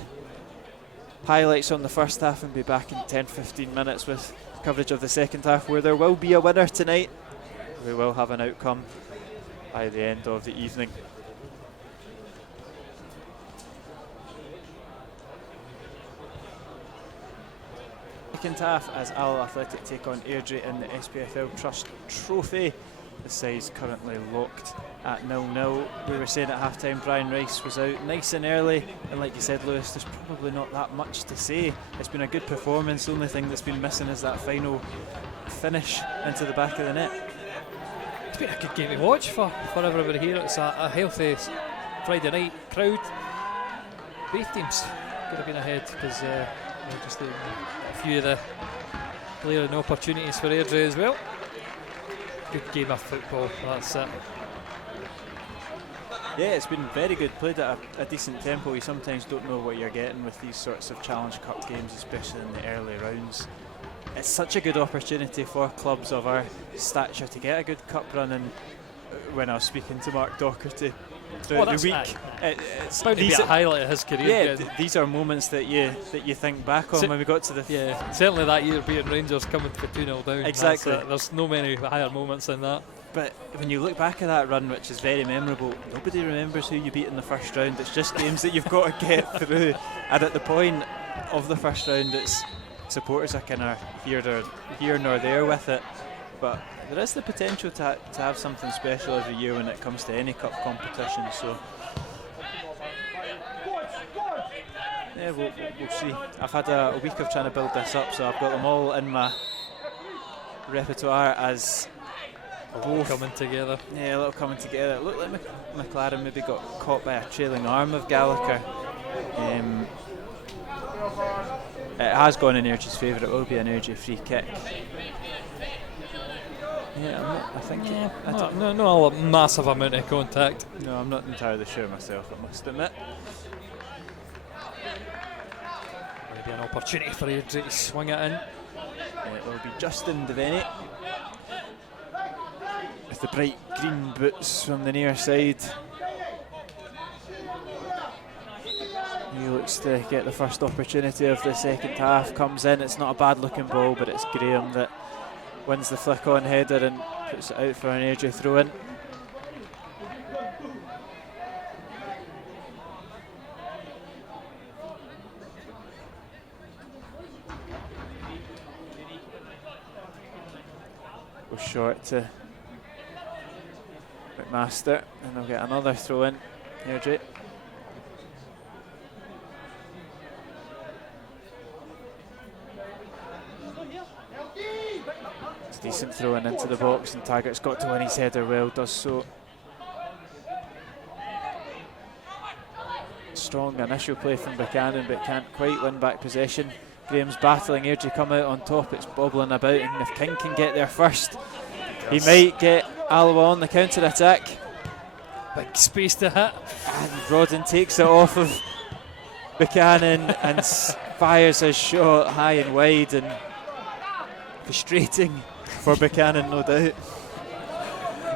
highlights on the first half and be back in 10-15 minutes with coverage of the second half, where there will be a winner tonight. We will have an outcome by the end of the evening. Second half as Alloa Athletic take on Airdrie in the SPFL Trust Trophy. The side's currently locked at 0-0. We were saying at half time Brian Rice was out nice and early, and like you said, Lewis, there's probably not that much to say. It's been a good performance. The only thing that's been missing is that final finish into the back of the net. It's been a good game to watch for everybody here. It's a healthy Friday night crowd. Both teams could have been ahead, because just a few of the glaring opportunities for Airdrie as well. Good game of football, that's it. Yeah, it's been very good. Played at a decent tempo. You sometimes don't know what you're getting with these sorts of Challenge Cup games, especially in the early rounds. It's such a good opportunity for clubs of our stature to get a good cup run. And when I was speaking to Mark Docherty throughout the week, it's bound to be a highlight of his career. Yeah, these are moments that you think back on when we got to the... Yeah, certainly that year being Rangers coming to 2-0 down. Exactly. There's no many higher moments than that. But when you look back at that run, which is very memorable, nobody remembers who you beat in the first round. It's just games that you've got to get through. And at the point of the first round, it's supporters are kind of here nor there with it. But there is the potential to have something special every year when it comes to any cup competition. So yeah, we'll see. I've had a week of trying to build this up, so I've got them all in my repertoire as both coming together. Yeah, a little coming together. It looked like McLaren maybe got caught by a trailing arm of Gallagher. It has gone in Airdrie's favour. It will be an Airdrie free kick. Yeah, no massive amount of contact. No, I'm not entirely sure myself, I must admit. Maybe an opportunity for Airdrie to swing it in. It will be Justin Devaney with the bright green boots from the near side. He looks to get the first opportunity of the second half. Comes in, it's not a bad looking ball, but it's Graham that wins the flick on header and puts it out for an Airdrie throw in. Go short to McMaster, and they'll get another throw in. Airdrie. Decent throw in into the box, and Taggart's got to win his header well, does so. Strong initial play from Buchanan, but can't quite win back possession. Graham's battling, Airdrie come out on top, it's bobbling about, and if King can get there first, he might get Alloa on the counter-attack. Big space to hit. And Rodden takes it off of Buchanan and fires his shot high and wide, and frustrating for Buchanan, no doubt.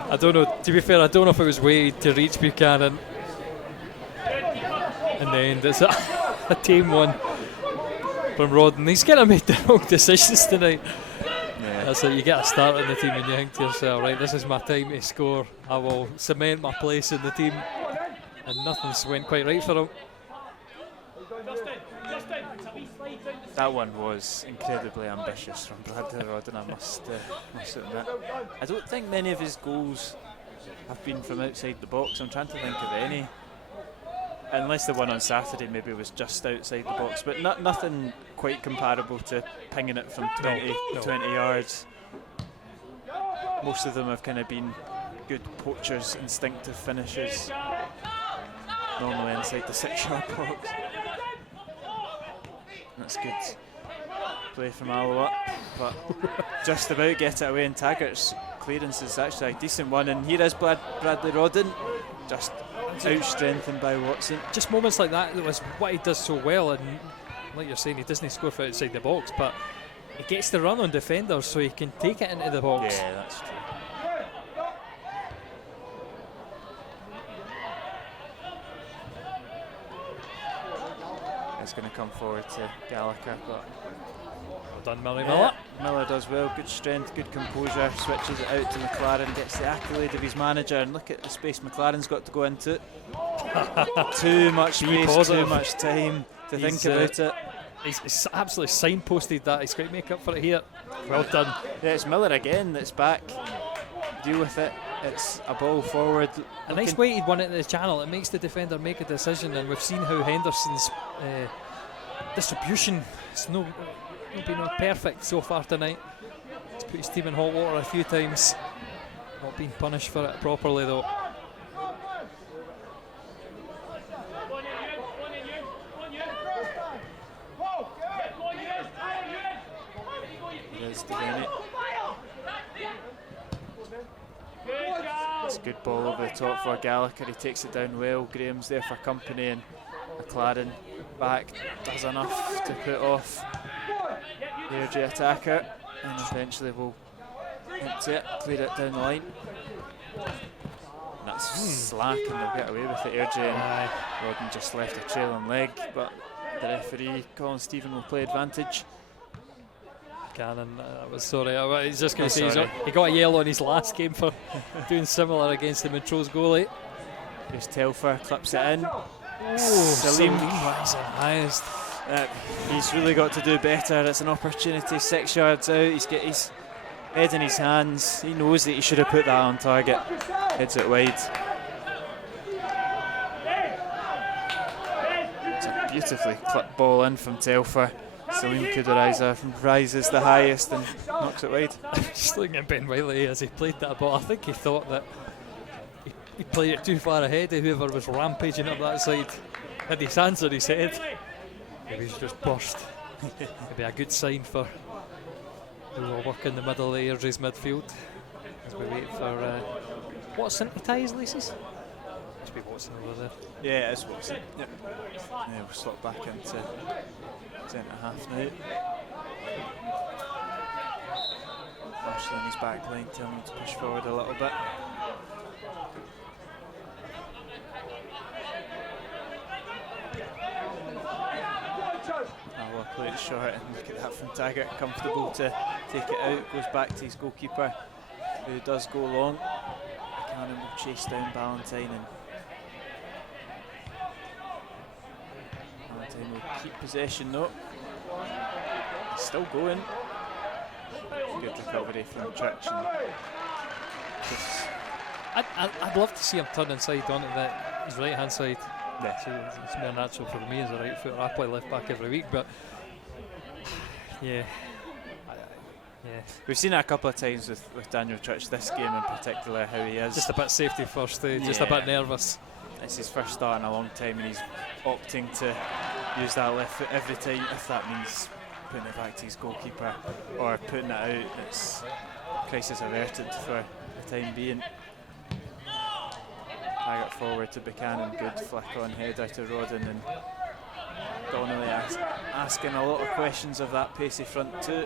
I don't know, to be fair, I don't know if it was Wade to reach Buchanan. In the end, it's a team one from Rodden. He's kind of made the wrong decisions tonight. Yeah. That's it, you get a start in the team and you think to yourself, right, this is my time to score. I will cement my place in the team. And nothing's went quite right for him. That one was incredibly ambitious from Bradley Rodden, I must admit. I don't think many of his goals have been from outside the box. I'm trying to think of any. Unless the one on Saturday maybe was just outside the box, but nothing quite comparable to pinging it from 20 yards. Most of them have kind of been good poachers, instinctive finishes, normally inside the 6-yard box. That's good play from Alloa, but just about get it away, and Taggart's clearance is actually a decent one, and here is Bradley Rodden, just out-strengthened by Watson. Just moments like that was what he does so well, and like you're saying, he doesn't score for outside the box, but he gets the run on defenders, so he can take it into the box. Yeah, that's true. It's going to come forward to Gallagher, but Well done, Miller. Miller does well, good strength, good composure, switches it out to McLaren, gets the accolade of his manager, and look at the space McLaren's got to go into. Too much space, too much time to think about it. He's absolutely signposted that. He's got to make up for it here. Well done. Yeah, it's Miller again that's back. Deal with it. It's a ball forward. A nice weighted one into the channel. It makes the defender make a decision, and we've seen how Henderson's distribution has not been perfect so far tonight. He's put his team in hot water a few times. Not being punished for it properly though. It's a good ball over the top for Gallagher. He takes it down well. Graham's there for company, and McLaren back does enough to put off the Airdrie attacker, and eventually will empty it, clear it down the line. And that's slack, and they'll get away with it. Airdrie and Rodden just left a trailing leg, but the referee, Colin Stephen, will play advantage. Cannon, I was sorry. I was just going to say he got a yellow in his last game for doing similar against the Montrose goalie. Here's Telfer, clips it in. Salim rising highest. He's really got to do better. It's an opportunity, 6 yards out. He's got his head in his hands. He knows that he should have put that on target. Heads it wide. It's a beautifully clipped ball in from Telfer. Salim Kuduraiza rises the highest and knocks it wide. Just looking at Ben Wiley as he played that ball, I think he thought that he played it too far ahead of whoever was rampaging up that side. Had his hands on his head. Maybe he's just burst. Maybe a good sign for who will work in the middle of Airdrie's midfield as we wait for Watson to tie his laces. Must be Watson over there. Yeah, it's Watson. Yep. Yeah, we'll slot back into centre half now. Ashley in his back line telling him to push forward a little bit. Alloa play it short, and look at that from Taggart, comfortable to take it out, goes back to his goalkeeper who does go long. Cannon will chase down Ballantyne, and Ballantyne will keep possession though. He's still going. Good recovery from Church. I'd love to see him turn inside onto his right hand side. Yeah. So it's more natural for me as a right footer. I play left back every week, but yeah. We've seen it a couple of times with Daniel Church this game in particular, how he is just a bit safety first, just a bit nervous. It's his first start in a long time, and he's opting to use that left foot every time, if that means putting it back to his goalkeeper or putting it out. It's crisis averted for the time being. Taggart forward to Buchanan, good flick on header to Rodden, and Donnelly asking a lot of questions of that pacey front two.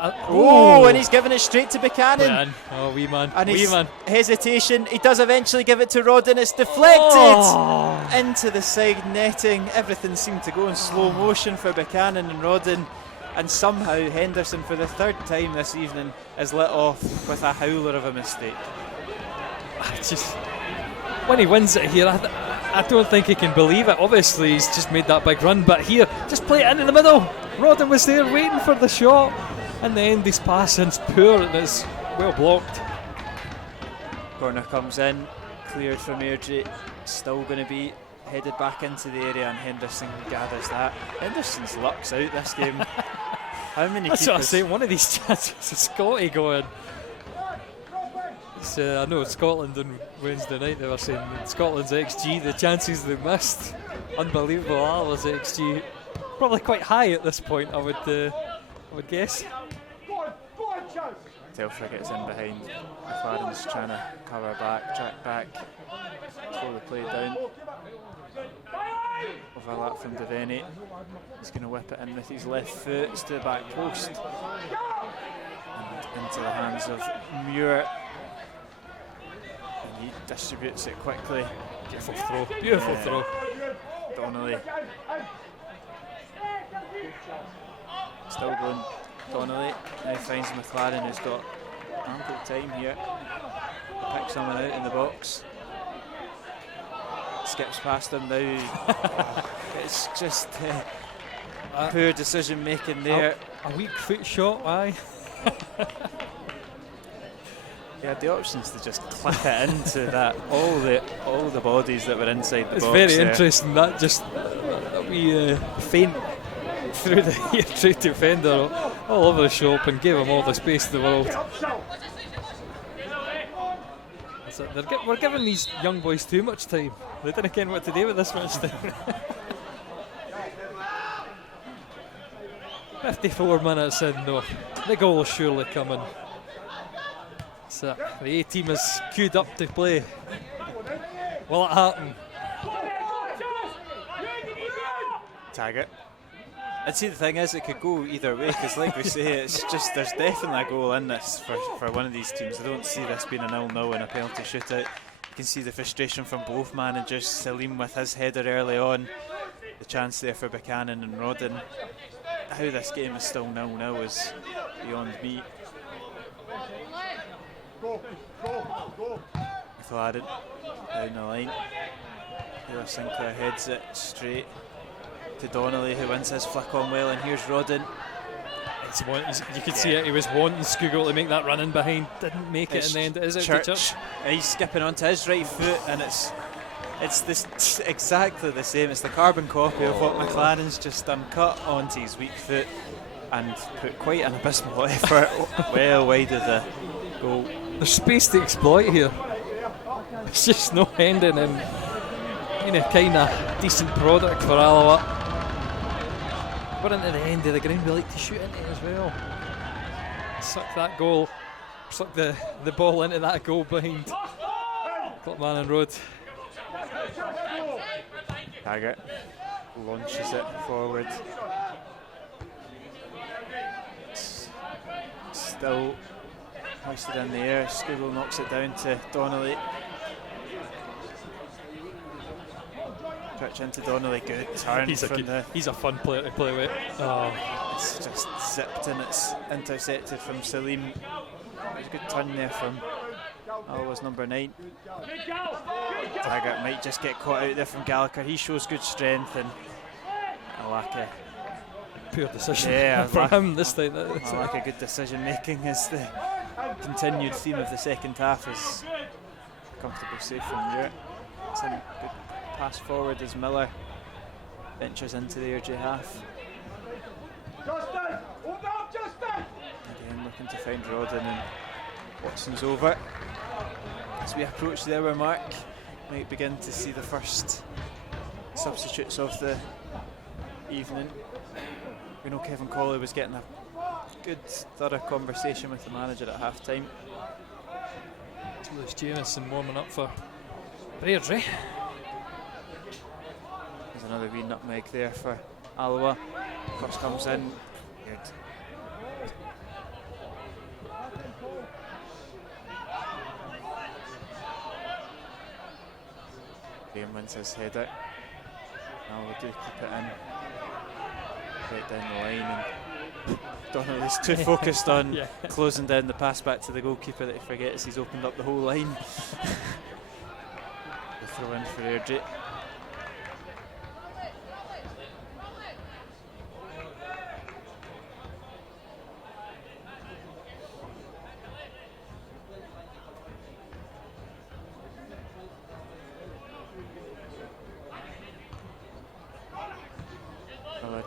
And he's given it straight to Buchanan. Oh, wee man. And his hesitation, he does eventually give it to Rodden. It's deflected into the side netting. Everything seemed to go in slow motion for Buchanan and Rodden, and somehow Henderson, for the third time this evening, is let off with a howler of a mistake. Just when he wins it here, I don't think he can believe it. Obviously he's just made that big run, but here, just play it into the middle. Rodden was there waiting for the shot, and then this passing's poor and it's well blocked. Corner comes in, cleared from Airdrie, still going to be headed back into the area, and Henderson gathers that. Henderson's luck's out this game. How many That's keepers? what I'm saying, one of these chances is Scotty going. I know Scotland on Wednesday night they were saying Scotland's XG, the chances they missed, unbelievable. Alloa's XG probably quite high at this point, I would guess. Telfer gets in behind. McLaren's trying to cover back, track back, slow the play down. Overlap from Devaney. He's going to whip it in with his left foot. It's to the back post. And into the hands of Muir. And he distributes it quickly. Beautiful throw. Beautiful throw. Donnelly. Still going Donnelly. Now finds McLaren, who's got ample time here. Picks someone out in the box. Skips past him now. It's just poor decision making there. A weak foot shot, aye. He had the options to just clip it into that all the bodies that were inside the box. It's very interesting that just we feint through the Airdrie defender all over the shop and gave him all the space in the world. We're giving these young boys too much time. They didn't know what to do with this much time. 54 minutes in though. The goal will surely come in. So the A team is queued up to play. Will it happen? Tag it. And see, the thing is, it could go either way, because like we say, it's just there's definitely a goal in this for one of these teams. I don't see this being a 0-0 in a penalty shootout. You can see the frustration from both managers. Salim with his header early on, the chance there for Buchanan and Rodden. How this game is still 0-0 is beyond me. McLaren down the line. Taylor Sinclair heads it straight to Donnelly, who wins his flick on well, and here's Rodden. You could see it, he was wanting Skugel to make that run in behind, didn't make it in the end. It is out to Church. He's skipping onto his right foot, and it's this exactly the same. It's the carbon copy of what McLaren's just done, cut onto his weak foot and put quite an abysmal effort well wide of the goal. There's space to exploit here. It's just no ending in kind of decent product for Alloa. We're into the end of the ground, we like to shoot into it as well. Suck that goal, suck the ball into that goal behind Clopman and Road. Taggart launches it forward. It's still hoisted in the air. Skugel knocks it down to Donnelly. Pitch into Donnelly, good turn. He's a fun player to play with. Oh. It's just zipped and it's intercepted from Salim. There's a good turn there from Alloa's number 9. Taggart might just get caught out there from Gallagher. He shows good strength and a lack of poor decision for him this time. A lack of good decision making is the continued theme of the second half. Is comfortable save from Muir. It's a good pass forward as Miller ventures into the Airdrie half. Again looking to find Rodden, and Watson's over. As we approach the hour mark, might begin to see the first substitutes of the evening. We know Kevin Colley was getting a good thorough conversation with the manager at half time. Lewis Jamieson warming up for Airdrie. There's another wee nutmeg there for Alloa. Cross comes in. Good. Graham wins his header. Alloa do keep it in. Right down the line, and Donnelly's too focused on closing down the pass back to the goalkeeper that he forgets he's opened up the whole line. The throw in for Airdrie.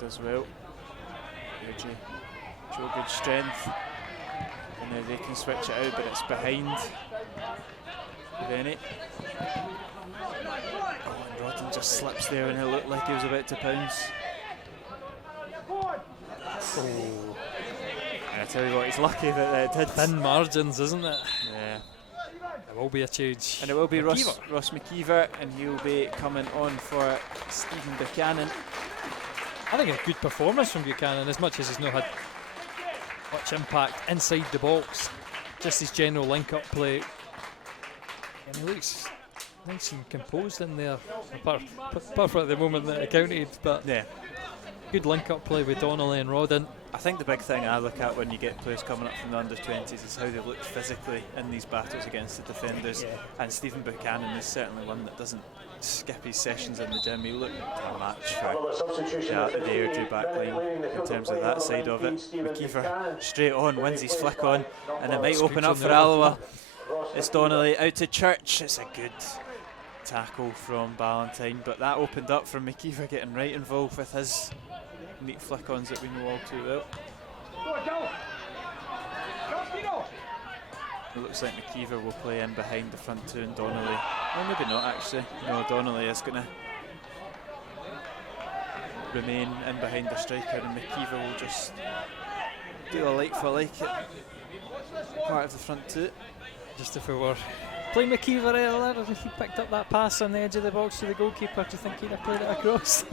As well. Airdrie show good strength, and now they can switch it out, but it's behind Venny. Oh, and Rodden just slips there and it looked like he was about to pounce. Oh. And I tell you what, he's lucky that it did. Thin margins, isn't it? Yeah. It will be a change. And it will be Ross McKeever, and he'll be coming on for Stephen Buchanan. I think a good performance from Buchanan, as much as he's not had much impact inside the box. Just his general link-up play. And he looks nice and composed in there, apart from the moment that it counted. But yeah, good link-up play with Donnelly and Rodden. I think the big thing I look at when you get players coming up from the under-20s is how they look physically in these battles against the defenders. Yeah. And Stephen Buchanan is certainly one that doesn't skip his sessions in the gym. He looked a match for the Airdrie backline in terms of that side of it. McKeever straight on, wins his flick on, and it might open up for Alloa. It's Donnelly out to Church. It's a good tackle from Ballantyne, but that opened up for McKeever getting right involved with his neat flick-ons that we know all too well. It looks like McKeever will play in behind the front two and Donnelly. Well, maybe not actually. No, Donnelly is going to remain in behind the striker, and McKeever will just do a like for like at part of the front two. Just if we were playing McKeever earlier, if he picked up that pass on the edge of the box to the goalkeeper, do you think he'd have played it across?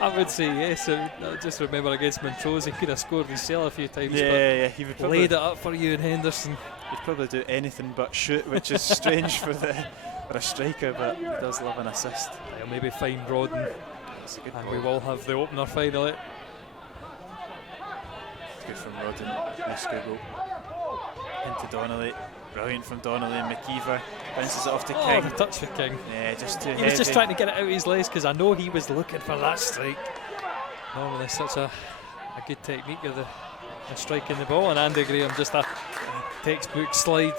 I would say yes. I just remember against Montrose, he could have scored himself a few times. Yeah, he would laid it up for you and Henderson. He'd probably do anything but shoot, which is strange for a striker, but he does love an assist. He'll maybe find Rodden, and we will have the opener finally. It's good from Rodden. Nice goal into Donnelly. Brilliant from Donnelly, and McKeever bounces it off to King. The touch for King. Yeah, just too heavy. He was just trying to get it out of his legs, because I know he was looking for that strike. Normally such a good technique of the striking the ball, and Andy Graham just a textbook slide,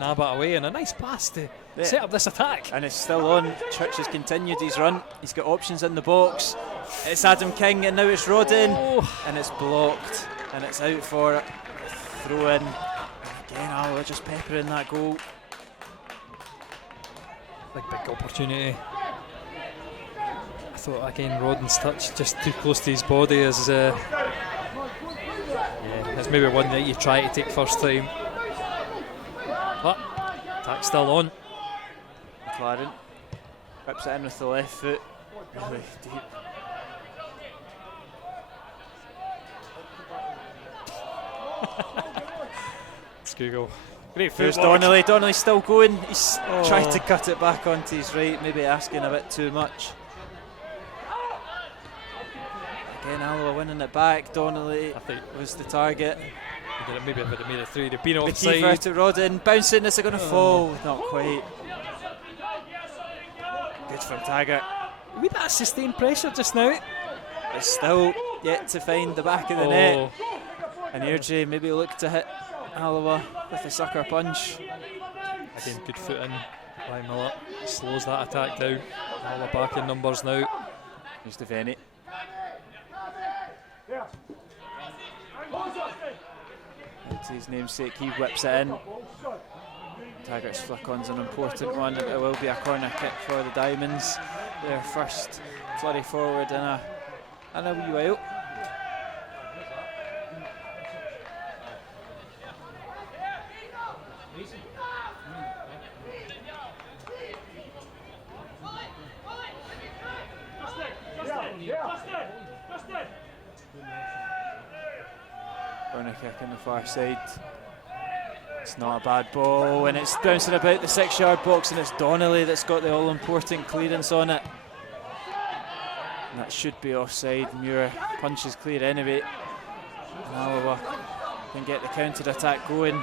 nab it away, and a nice pass to set up this attack. And it's still on. Church has continued his run. He's got options in the box. It's Adam King, and now it's Rodden, and it's blocked, and it's out for a throw in. Again, Alloa just peppering that goal. Big opportunity. I thought again Rodden's touch just too close to his body is it's maybe one that you try to take first time. But attack's still on. McLaren whips it in with the left foot. Really deep. Google. Great There's Donnelly. Donnelly's still going. He's tried to cut it back onto his right, maybe asking a bit too much. Again, Alloa winning it back. Donnelly was the target. Maybe if it had made it through, they'd been offside. McKeever to Rodden, bouncing. Is it going to fall? Not quite. Good from Taggart. With that sustained pressure just now. It's still yet to find the back of the net. And Airdrie maybe look to hit Alloa with a sucker punch. Again, good foot in by Miller. Slows that attack down. Alloa back in numbers now. Here's Devaney. To his namesake, he whips it in. Taggart's flick-on's an important one, and it will be a corner kick for the Diamonds. Their first flurry forward in a wee while. Corner kick on the far side. It's not a bad ball, and it's bouncing about the 6-yard box, and it's Donnelly that's got the all-important clearance on it. And that should be offside. Muir punches clear anyway. And Alloa can get the counter-attack going.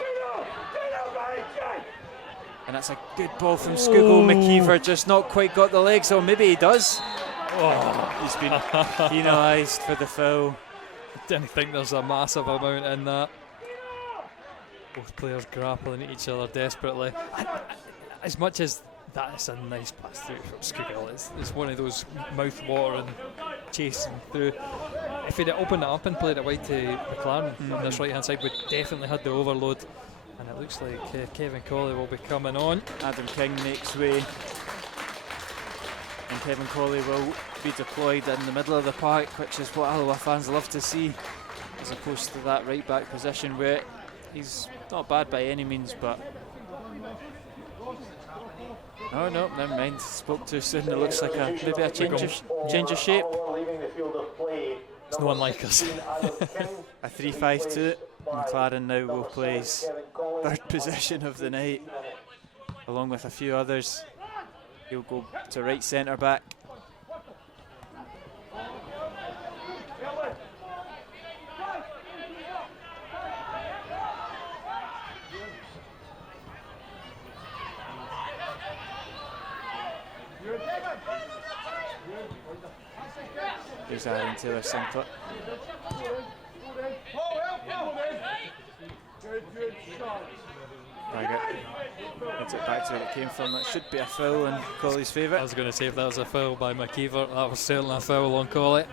And that's a good ball from Scougall. McKeever just not quite got the legs, or maybe he does. He's been penalised for the foul. I didn't think there's a massive amount in that. Both players grappling at each other desperately. As much as that is a nice pass through from Scougall, it's one of those mouth-watering chasing through. If he'd opened it up and played it wide to McLaren on this right-hand side, we'd definitely had the overload. And it looks like Kevin Colley will be coming on. Adam King makes way. And Kevin Colley will be deployed in the middle of the park, which is what Alloa fans love to see, as opposed to that right-back position where he's not bad by any means, but Oh no, never mind. Spoke too soon. It looks like maybe a change of shape. It's no one like us. A 3-5-2. McLaren now will play his third possession of the night, along with a few others. He'll go to right centre back. Here's Aaron Taylor-Sinclair. Gets it back to where it came from. That should be a foul in Colley's favour. I was going to say, if that was a foul by McKeever, that was certainly a foul on Colley.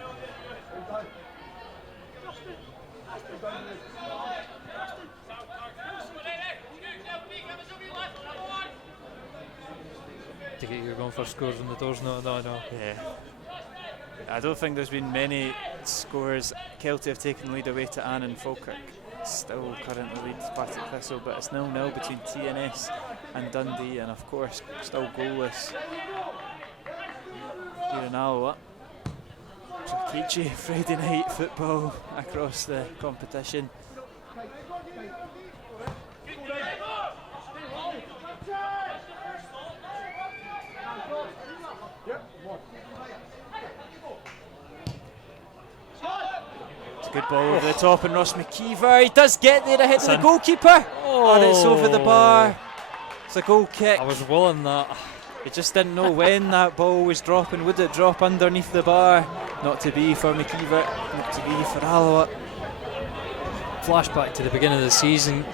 To get you going for scores in the doors? No. Yeah. I don't think there's been many scores. Kelty have taken the lead away to Annan and Falkirk. Still currently leads Partick Thistle, but it's 0-0 between TNS and Dundee, and of course still goalless here in Alloa. Trakichi, Friday night football across the competition. Good ball over the top, and Ross McKeever, he does get there ahead of the goalkeeper. Oh, and it's over the bar. It's a goal kick. I was willing that. He just didn't know when that ball was dropping. Would it drop underneath the bar? Not to be for McKeever, not to be for Alloa. Flashback to the beginning of the season,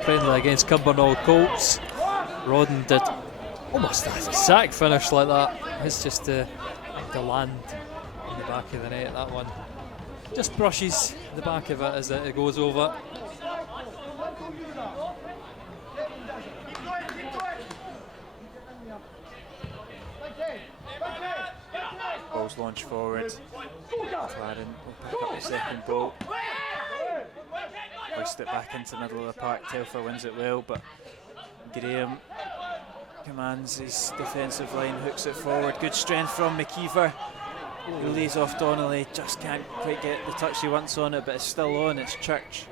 friendly against Cumbernauld Colts. Rodden did almost a sack finish like that. It's just to land in the back of the net, that one. Just brushes the back of it as it goes over. Ball's launched forward. McLaren will pick up the second ball. Hoist it back into the middle of the park. Telfer wins it well, but Graham commands his defensive line, hooks it forward. Good strength from McKeever. He lays off Donnelly, just can't quite get the touch he wants on it, but it's still on. It's Church.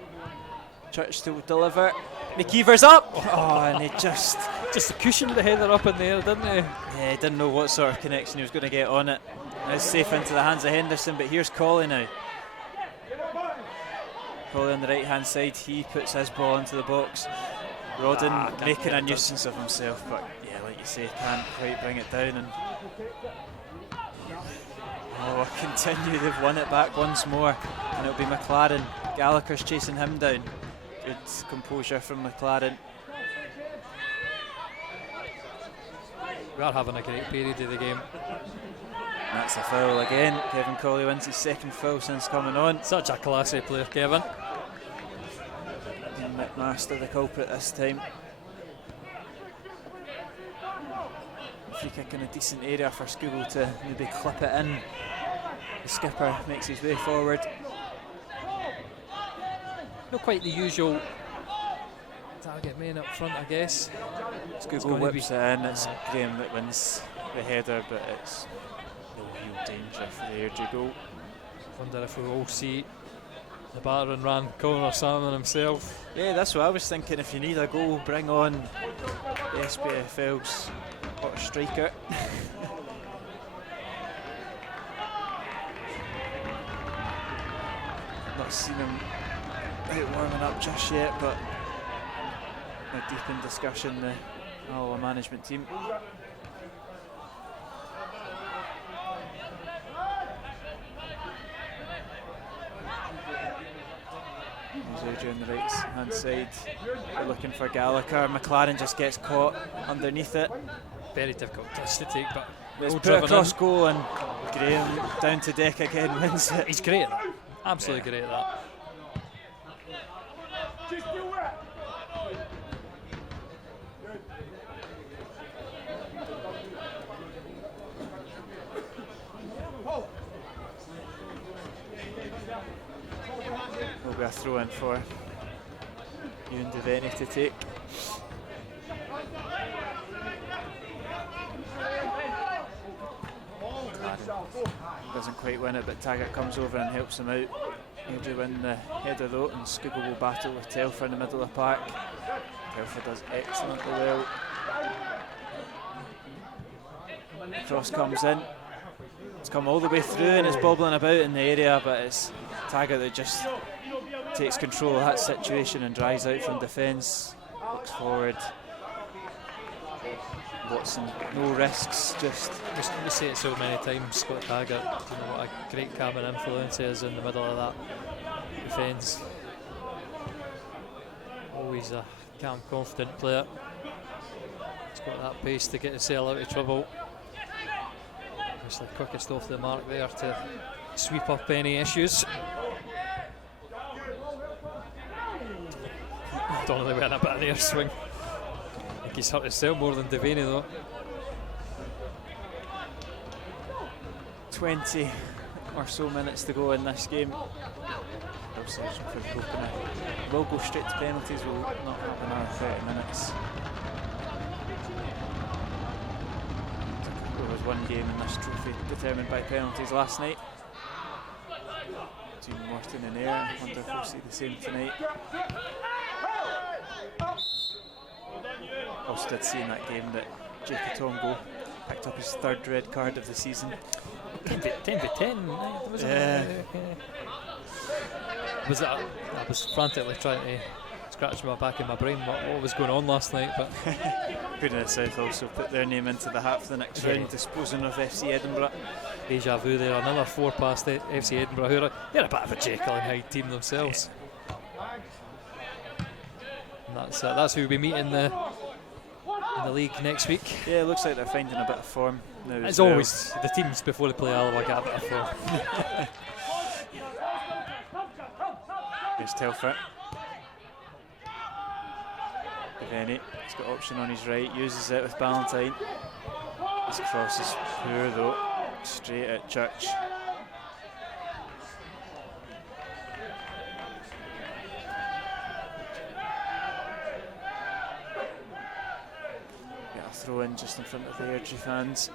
Church to deliver. McKeever's up! Oh, and he just cushioned the header up in the air, didn't he? Yeah, he didn't know what sort of connection he was going to get on it. It's safe into the hands of Henderson, but here's Colley now. Colley on the right hand side, he puts his ball into the box. Rodden making a nuisance of himself, but yeah, like you say, can't quite bring it down. And continue, they've won it back once more, and it'll be McLaren. Gallagher's chasing him down. Good composure from McLaren. We are having a great period of the game. That's a foul again. Kevin Colley wins his second foul since coming on. Such a classy player, Kevin. And McMaster the culprit this time. Free kick in a decent area for Scoogle to maybe clip it in. The skipper makes his way forward. Not quite the usual target man up front, I guess. Scoogle whips it in. It's Graham that wins the header, but it's no real danger for the Airdrie goal. Wonder if we'll all see the battering ram Connor Salmon himself. Yeah, that's what I was thinking. If you need a goal, bring on the SPFL's hot striker. Not seen him out warming up just yet, but they're deep in discussion, the Alloa management team. Airdrie on the right hand side. They're looking for Gallagher. McLaren just gets caught underneath it. Very difficult touch to take, but it's put across goal, and Graham down to deck again wins it. He's great at that. Absolutely great at that. Will be a throw in for Ewan Devaney to take. doesn't quite win it, but Taggart comes over and helps him out. Airdrie win the header though, and Skugga will battle with Telfer in the middle of the park. Telfer does excellently well. Cross comes in. It's come all the way through and it's bobbling about in the area, but it's Taggart that just takes control of that situation and dries out from defence. Looks forward. Watson, no risks, just... We say it so many times, Scott Taggart, what a great calming influence he is in the middle of that defence. Always a calm, confident player. He's got that pace to get himself out of trouble. Just the quickest off the mark there to sweep up any issues. Donnelly went a bit of an air swing. I think he's hurt himself more than Devaney though. 20 or so minutes to go in this game. We'll go straight to penalties, we'll not have another 30 minutes. There was one game in this trophy determined by penalties last night. Between Morton and Ayr, I wonder if we'll see the same tonight. Also did see in that game that Jake Otongo picked up his 3rd red card of the season. 10 to 10. Yeah. I was frantically trying to scratch my back in my brain what was going on last night. But Queen of the South also put their name into the hat for the next round, disposing of FC Edinburgh. Deja vu there, another 4 past FC Edinburgh, who they're a bit of a Jekyll and Hyde team themselves. And that's who we meet in the league next week. Yeah, it looks like they're finding a bit of form now. As always, the teams before they play Alloa get a bit of form. Here's Telfer. Devaney, he's got option on his right, uses it with Ballantyne. This cross is poor though, straight at Church. Get a throw in just in front of the Airdrie fans.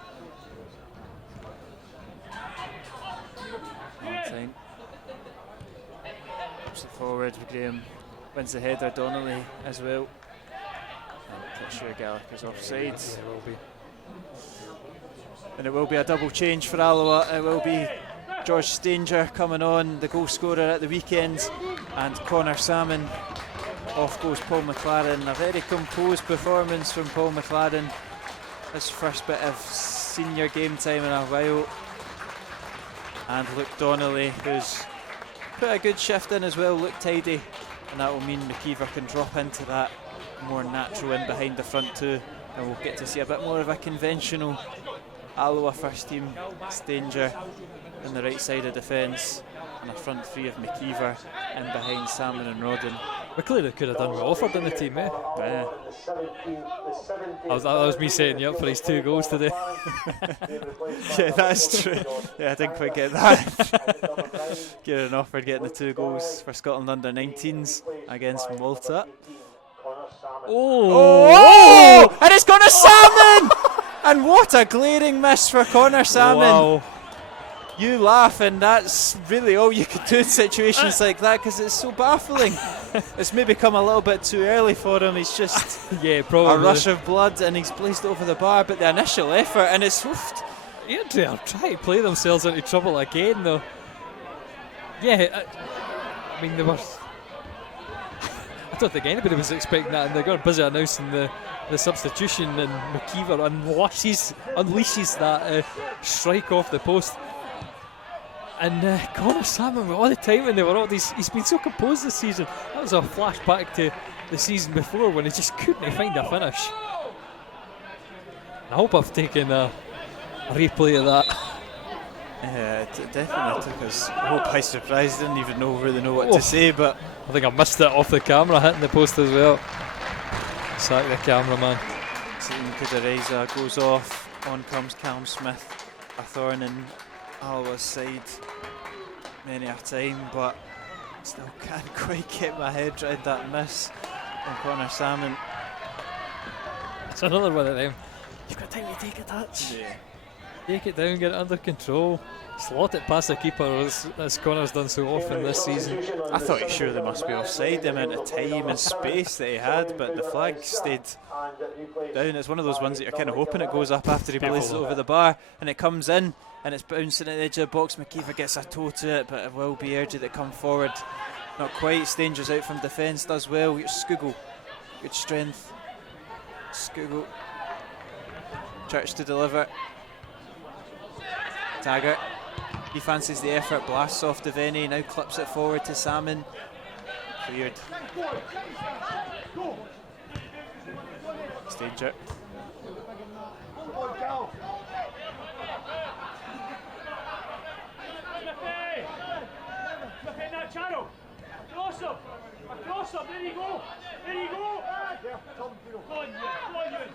Ballantyne. Puts it forward with Graham. Wins the header, Donnelly as well. I'm pretty sure Gallagher's offside. Yeah, it will be. And it will be a double change for Alloa. It will be George Stanger coming on, the goal scorer at the weekend, and Connor Salmon. Off goes Paul McLaren. A very composed performance from Paul McLaren. His first bit of senior game time in a while. And Luke Donnelly, who's put a good shift in as well, looked tidy, and that will mean McKeever can drop into that more natural in behind the front two, and we'll get to see a bit more of a conventional Alloa first team. Stanger in the right side of defence, and a front three of McKeever in behind Salmon and Rodden. We clearly could have done with Offord in the team, eh? Yeah. That was me setting you up for his 2 goals today. Yeah, that's true. Yeah, I didn't quite get that. Kieran Offord getting the 2 goals for Scotland under 19s against Malta. Oh! And it's Connor Salmon! And what a glaring miss for Connor Salmon. Wow. You laugh, and that's really all you could do in situations like that, because it's so baffling. It's maybe come a little bit too early for him. He's just yeah, probably a rush of blood, and he's blazed over the bar. But the initial effort, and it's woofed. Airdrie are trying to play themselves into trouble again, though. Yeah, I mean, they were. I don't think anybody was expecting that, and they're going busy announcing the substitution, and McKeever unleashes that strike off the post. And Connor Salmon, with all the time when they were all these, he's been so composed this season. That was a flashback to the season before when he just couldn't find a finish. I hope I've taken a replay of that. Yeah, it definitely took us all by surprise. Didn't even really know what to say, but I think I missed it off the camera, hitting the post as well. Sack the cameraman. Kudereza goes off. On comes Callum Smith, a thorn in Alloa's side many a time, but still can't quite get my head around that miss on Connor Salmon. It's another one of them. You've got time to take a touch. Yeah. Take it down, get it under control. Slot it past the keeper, as Connor's done so often this season. I thought he surely must be offside, the amount of time and space that he had, but the flag stayed down. It's one of those ones that you're kind of hoping it goes up after he plays it over the bar, and it comes in and it's bouncing at the edge of the box. McKeever gets a toe to it, but it will be Airdrie that come forward. Not quite. Stanger's out from defence, does well. Here's Skugel, good strength. Skugel, Church to deliver. Taggart, he fancies the effort, blasts off Devaney, now clips it forward to Salmon. Cleared. Stanger. Channel. Across him. Across him. There you go. There you go. Go on, Ewan.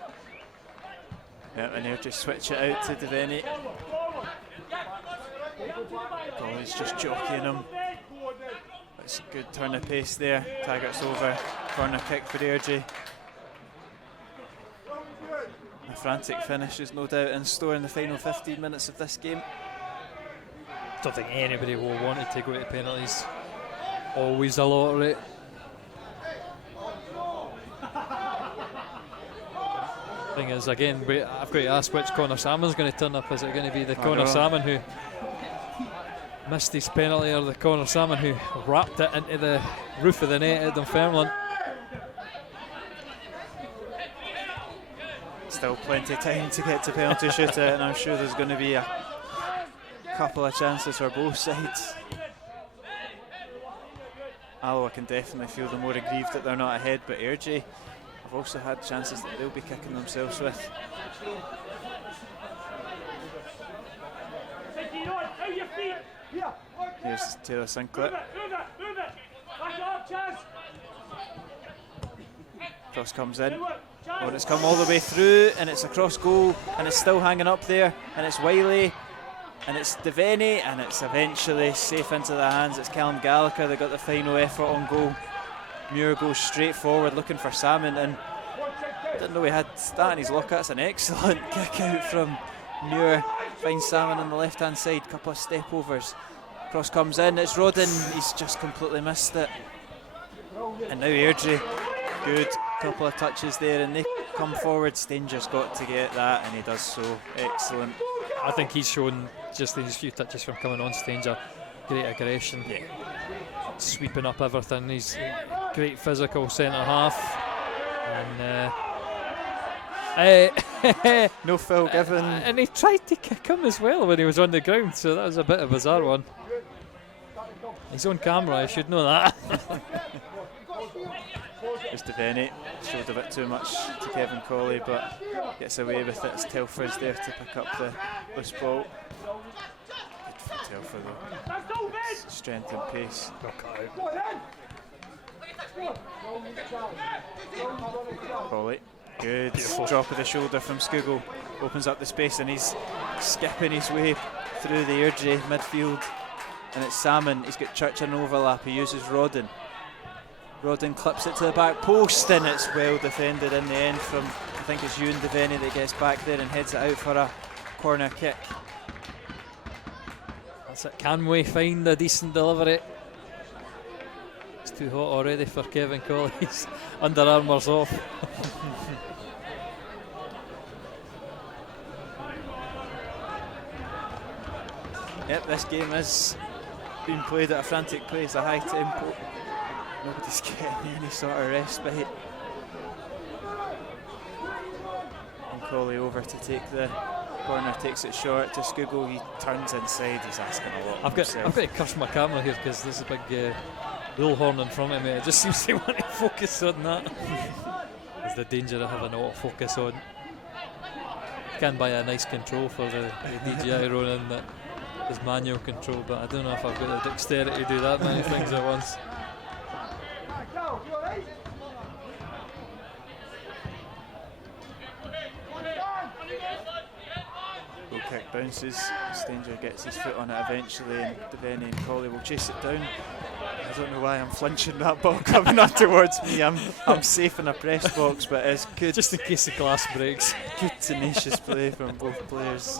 Yeah, and they'll just switch it out to Devaney. He's just jockeying him. It's a good turn of pace there. Taggart's over. Corner kick for Airdrie. A frantic finish is no doubt in store in the final 15 minutes of this game. Don't think anybody will want to go to penalties. Always a lottery. Thing is, again, I've got to ask which Connor Salmon's going to turn up. Is it going to be the Connor Salmon who missed his penalty, or the Connor Salmon who wrapped it into the roof of the net at Dunfermline? Still plenty of time to get to penalty shootout, and I'm sure there's going to be a couple of chances for both sides. Alloa can definitely feel the more aggrieved that they're not ahead, but Airdrie have also had chances that they'll be kicking themselves with. Here's Taylor Sinclair. Cross comes in. Oh, and it's come all the way through, and it's a cross goal, and it's still hanging up there, and it's Wiley, and it's Devaney, and it's eventually safe into the hands. It's Callum Gallagher that got the final effort on goal. Muir goes straight forward looking for Salmon, and didn't know he had that in his locker. That's an excellent kick out from Muir. Finds Salmon on the left hand side, couple of step overs. Cross comes in, it's Rodden, he's just completely missed it. And now Airdrie, good couple of touches there, and they come forward. Stanger's got to get that, and he does so. Excellent. I think he's shown, just these few touches from coming on, Stanger, great aggression, sweeping up everything. He's great physical centre half, and no foul given. And he tried to kick him as well when he was on the ground, so that was a bit of a bizarre one. He's on camera, I should know that. There's Devaney, showed a bit too much to Kevin Colley, but gets away with it. It's Telfer's there to pick up the loose ball. Good for Telfer though. Strength and pace. Colley, good drop of the shoulder from Skugel. Opens up the space, and he's skipping his way through the Airdrie midfield. And it's Salmon, he's got Church in overlap, he uses Rodden. Rodden clips it to the back post, and it's well defended in the end from, I think it's Ewan Devaney that gets back there and heads it out for a corner kick. That's it. Can we find a decent delivery? It's too hot already for Kevin Colley. His Under Armour's off. Yep, this game is being played at a frantic pace, a high tempo. Nobody's getting any sort of respite. And Colley over to take the corner, takes it short to Skugel. He turns inside, he's asking a lot. I've got to curse my camera here because there's a big bullhorn in front of me. It just seems to want to focus on that. There's the danger of having auto-focus on. You can buy a nice control for the DJI Ronin that is manual control, but I don't know if I've got the dexterity to do that many things at once. Low kick bounces, Stanger gets his foot on it eventually, and Devaney and Colley will chase it down. I don't know why I'm flinching that ball coming up towards me. I'm safe in a press box, but it's good. Just in case the glass breaks. Good tenacious play from both players.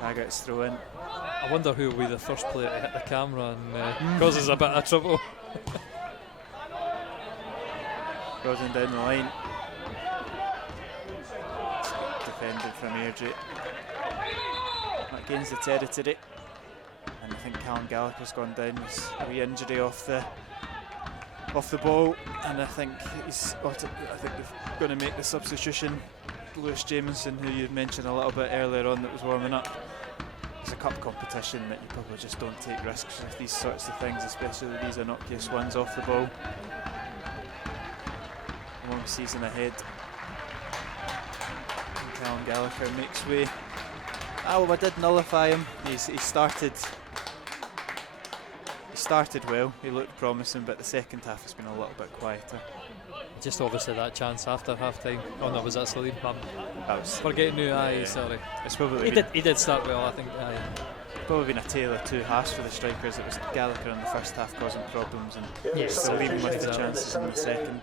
Taggart's throw in. I wonder who will be the first player to hit the camera and causes a bit of trouble. Rodden down the line. Defended from Airdrie. That gains the territory. And I think Callum Gallagher's gone down with a wee injury off the ball, and I think they're going to make the substitution. Lewis Jamieson, who you mentioned a little bit earlier on, that was warming up. It's a cup competition that you probably just don't take risks with these sorts of things, especially these innocuous ones off the ball. Long season ahead. And Callum Gallagher makes way. Alloa did nullify him. He started well, he looked promising, but the second half has been a little bit quieter. Just obviously that chance after half time. Oh no, was that Salim? Forgetting who, sorry. It's probably he did start well, I think. Probably been a tale of two halves for the strikers. It was Gallagher in the first half causing problems, and Salim with the chances in the second.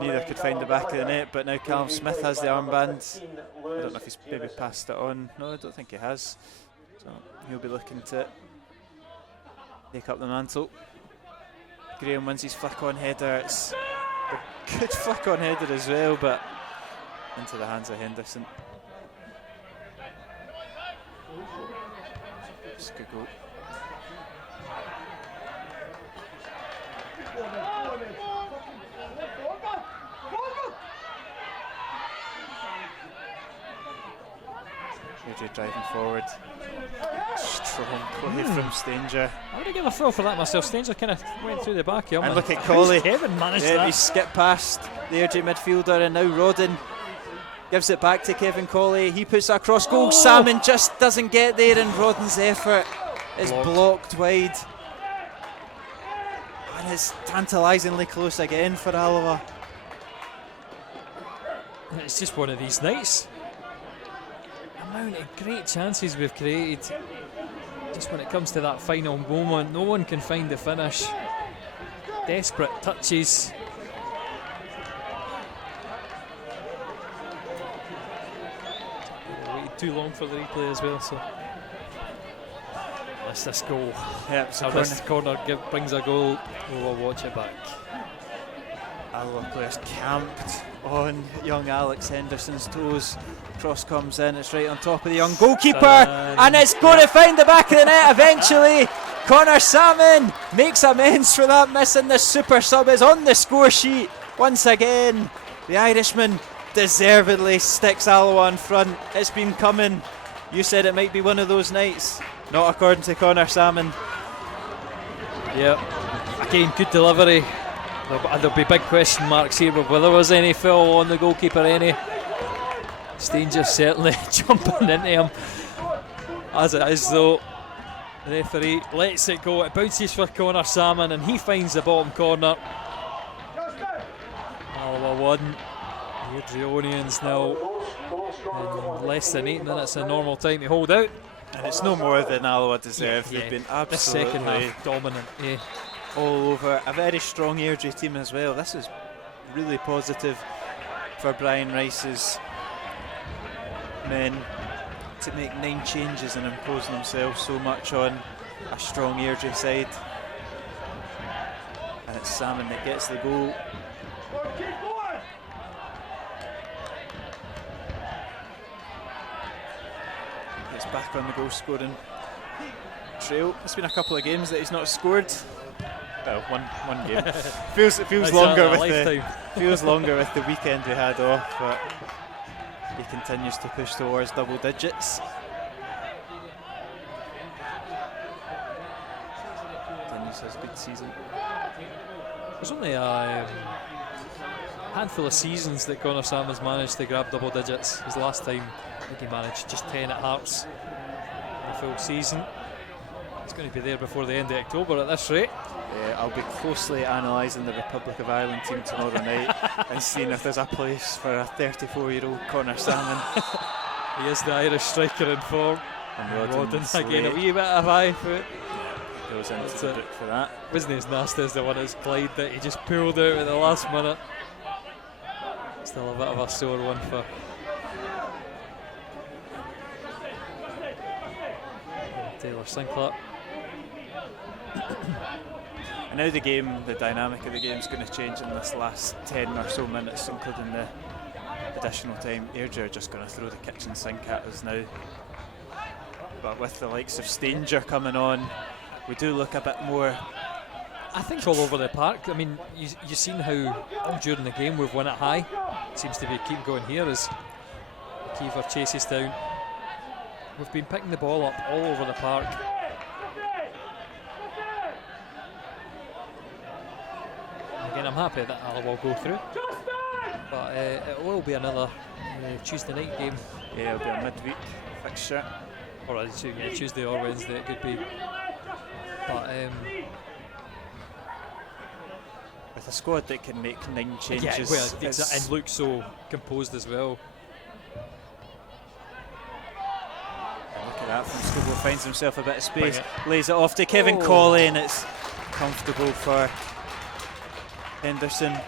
Neither could find the back of the net, but now Callum Smith has the armband. I don't know if he's maybe passed it on. No, I don't think he has. So he'll be looking to take up the mantle. Graham wins his flick-on header. It's a good flick-on header as well, but into the hands of Henderson. It's a good goal. Airdrie driving forward. Strong play from Stanger. I would have given a foul for that myself. Stanger kind of went through the back here. And look at Colley. Kevin managed that. He skipped past the Airdrie midfielder, and now Rodden gives it back to Kevin Colley. He puts it across goal. Salmon just doesn't get there, and Rodden's effort is blocked wide. And it's tantalisingly close again for Alloa. It's just one of these nights. The amount of great chances we've created. Just when it comes to that final moment, no one can find the finish. Desperate touches. Waited too long for the replay as well, so let's this goal. Yep, so this corner brings a goal. We'll watch it back. Alloa players camped on young Alex Henderson's toes. Cross comes in, it's right on top of the young goalkeeper, and it's going to find the back of the net eventually. Connor Salmon makes amends for that miss, and the super sub is on the score sheet once again. The Irishman deservedly sticks Alloa in front. It's been coming. You said it might be one of those nights. Not according to Connor Salmon. Yep. Again, good delivery. There'll be big question marks here whether there was any foul on the goalkeeper. Stanger certainly jumping into him, as it is though. The referee lets it go. It bounces for Connor Salmon, and he finds the bottom corner. Alloa 1, Airdrieonians now. In less than 8 minutes of normal time to hold out. And it's no more than Alloa deserve. Yeah. They've been the second absolutely half dominant. Yeah. all over. A very strong Airdrie team as well. This is really positive for Brian Rice's men to make 9 changes and impose themselves so much on a strong Airdrie side. And it's Salmon that gets the goal. Gets back on the goal scoring trail. It's been a couple of games that he's not scored. Well, one game. feels longer with the weekend we had off, but he continues to push towards double digits. Continues his good season. There's only a handful of seasons that Connor Salmon's managed to grab double digits. His last time, I think he managed just 10 at Hearts in a full season. He's going to be there before the end of October at this rate. Yeah, I'll be closely analysing the Republic of Ireland team tomorrow night and seeing if there's a place for a 34-year-old Connor Salmon. He is the Irish striker in form. And Rodden again, a wee bit of high foot. Goes into the book for that. Wasn't as nasty as the one as Clyde that he just pulled out at the last minute. Still a bit of a sore one for Taylor Sinclair. And now the dynamic of the game is going to change in this last 10 or so minutes, including the additional time. Airdrie are just going to throw the kitchen sink at us now. But with the likes of Stanger coming on, we do look a bit more. I think all over the park. I mean, you've seen how all during the game we've won it high. It seems to be keep going here as Kiefer chases down. We've been picking the ball up all over the park. Again, I'm happy that Alloa will go through, but it will be another Tuesday night game. Yeah, it'll be a midweek fixture. Or Tuesday or Wednesday it could be. But with a squad that can make 9 changes, yeah, well, and look so composed as well. Look at that from Scobell, finds himself a bit of space, lays it off to Kevin Colley, and it's comfortable for Henderson.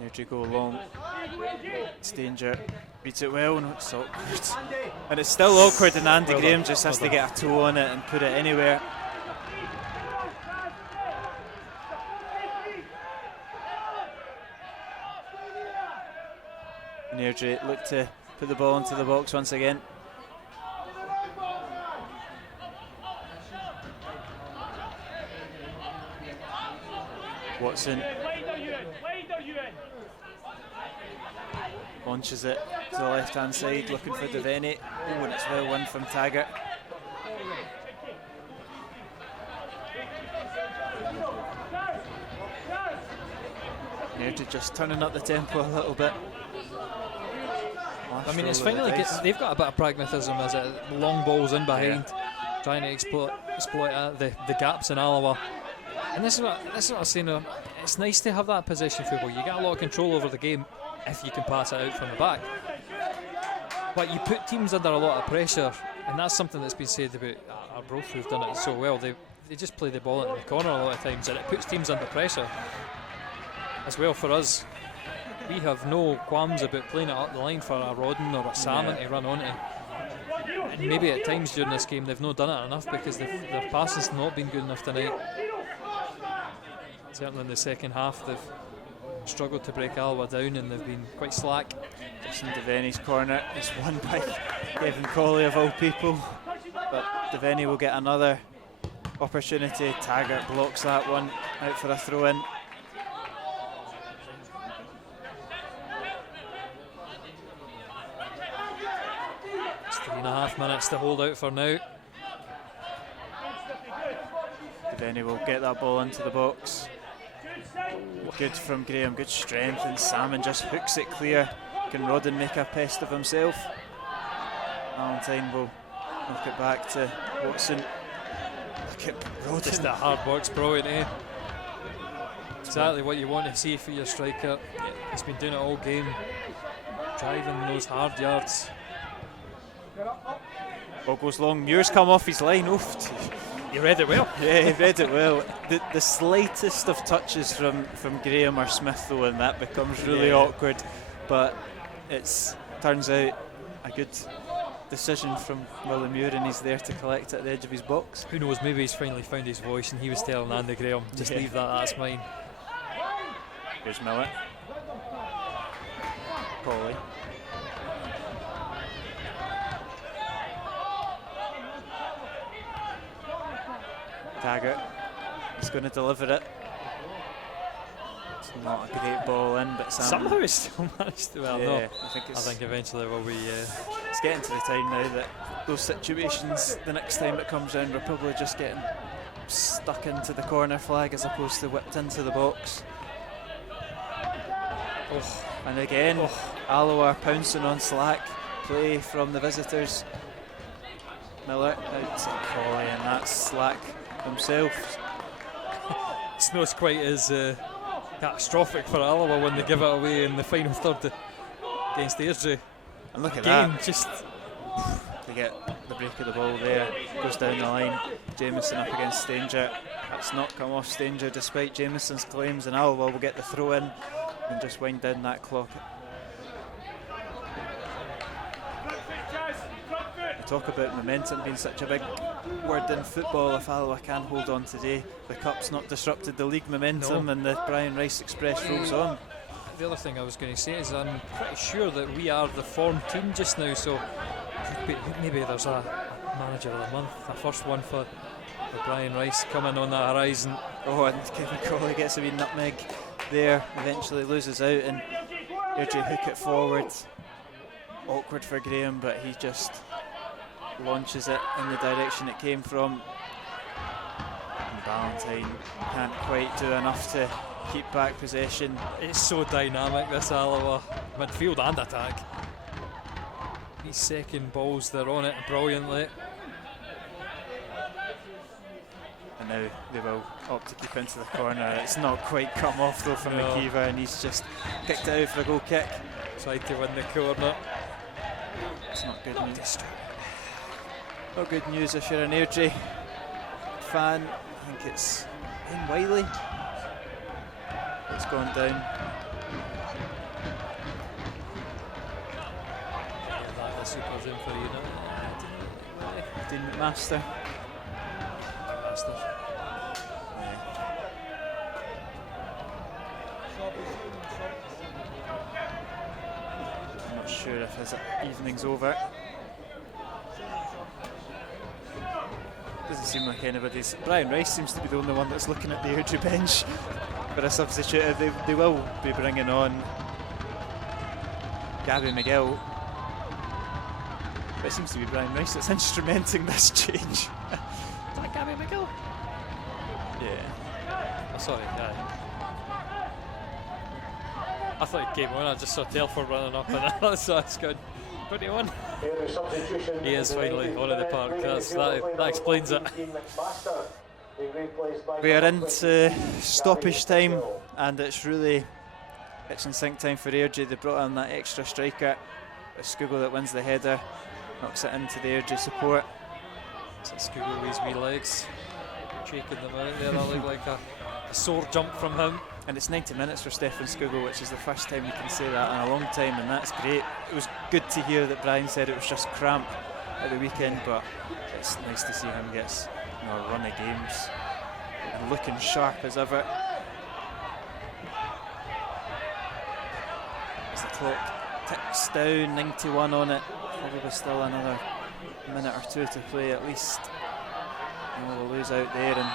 Airdrie go long. Stanger beats it well, and it's awkward. And it's still awkward, and Andy Graham just has to get a toe on it and put it anywhere. And Airdrie look to put the ball into the box once again. Watson launches it to the left hand side, looking for Devaney. Oh, and it's well won from Taggart. Airdrie just turning up the tempo a little bit. I mean, it's finally they've got a bit of pragmatism as it long balls in behind, trying to exploit the gaps in Alloa. And this is what I'm saying. It's nice to have that possession football. You get a lot of control over the game if you can pass it out from the back. But you put teams under a lot of pressure, and that's something that's been said about Arbroath, who've done it so well. They just play the ball in the corner a lot of times, and it puts teams under pressure. As well for us, we have no qualms about playing it up the line for a Rodden or a Salmon to run onto. And maybe at times during this game they've not done it enough because their passing's not been good enough tonight. Certainly in the second half they've struggled to break Alloa down and they've been quite slack. Just in Devaney's corner, it's won by Kevin Colley of all people. But Devaney will get another opportunity. Taggart blocks that one out for a throw in. It's 3.5 minutes to hold out for now. Devaney will get that ball into the box. Good from Graham, good strength, and Salmon just hooks it clear. Can Rodden make a pest of himself? Valentine will knock it back to Watson. Look at Rodden. Just a hard work's brilliant, eh? Exactly what you want to see for your striker. He's been doing it all game, driving those hard yards. Ball goes long, Muir's come off his line. Oof. You read it well. Yeah, he read it well. The slightest of touches from Graham or Smith though, and that becomes really awkward. But it's turns out a good decision from Willie Muir, and he's there to collect at the edge of his box. Who knows, maybe he's finally found his voice and he was telling Andy Graham, just leave that's mine. Here's Millett. Colley. Taggart is going to deliver it. It's not a great ball in, but somehow it's still managed to. Well, yeah, no, I think eventually we'll be. It's getting to the time now that those situations, the next time it comes round, we're probably just getting stuck into the corner flag as opposed to whipped into the box. And again, Alloa pouncing on slack play from the visitors. Miller out to Colley, and that's slack himself. It's not quite as catastrophic for Alloa when they give it away in the final third. against Airdrie. And look at Again, that. just They get the break of the ball there. Goes down the line. Jameson up against Stanger. That's not come off Stanger despite Jameson's claims, and Alloa will get the throw in and just wind down that clock. We talk about momentum being such a big word in football. If Alloa can hold on today, the cup's not disrupted the league momentum, and the Brian Rice Express rolls on. the other thing I was going to say is I'm pretty sure that we are the form team just now, so maybe there's a manager of the month, a first one for Brian Rice coming on the horizon. Oh, and Kevin Crawley gets a wee nutmeg there, eventually loses out, and Airdrie hook it forward. Awkward for Graham, but he just launches it in the direction it came from. And Ballantyne can't quite do enough to keep back possession. It's so dynamic, this Alloa midfield and attack. These second balls, they're on it brilliantly. And now they will opt to keep into the corner. It's not quite come off though from McKeever, and he's just kicked it out for a goal kick. Tried to win the corner. It's not good news. Not good news if you're an Airdrie fan. I think it's in Wiley. It's gone down. That was super in for you. Dean McMaster. I'm not sure if his evening's over. Doesn't seem like anybody's. Brian Rice seems to be the only one that's looking at the Airdrie bench for a substitute. They will be bringing on Gabby McGill. But it seems to be Brian Rice that's instrumenting this change. Is that Gabby McGill? Yeah. Oh, sorry, yeah. I thought he came on, I just saw Telford running up and so that's good. 21. He is finally on in the park. That explains it. We are into stoppage time, and it's in sync time for Airdrie. They brought on that extra striker. It's Skugel that wins the header, knocks it into the Airdrie support. So Skugel with his wee legs, shaking them out there. That looked like a sore jump from him. And it's 90 minutes for Stefan Skugel, which is the first time we can say that in a long time, and that's great. It was good to hear that Brian said it was just cramp at the weekend, but it's nice to see him get a run of games and looking sharp as ever. As the clock ticks down, 91 on it, probably still another minute or two to play at least. And we'll lose out there, and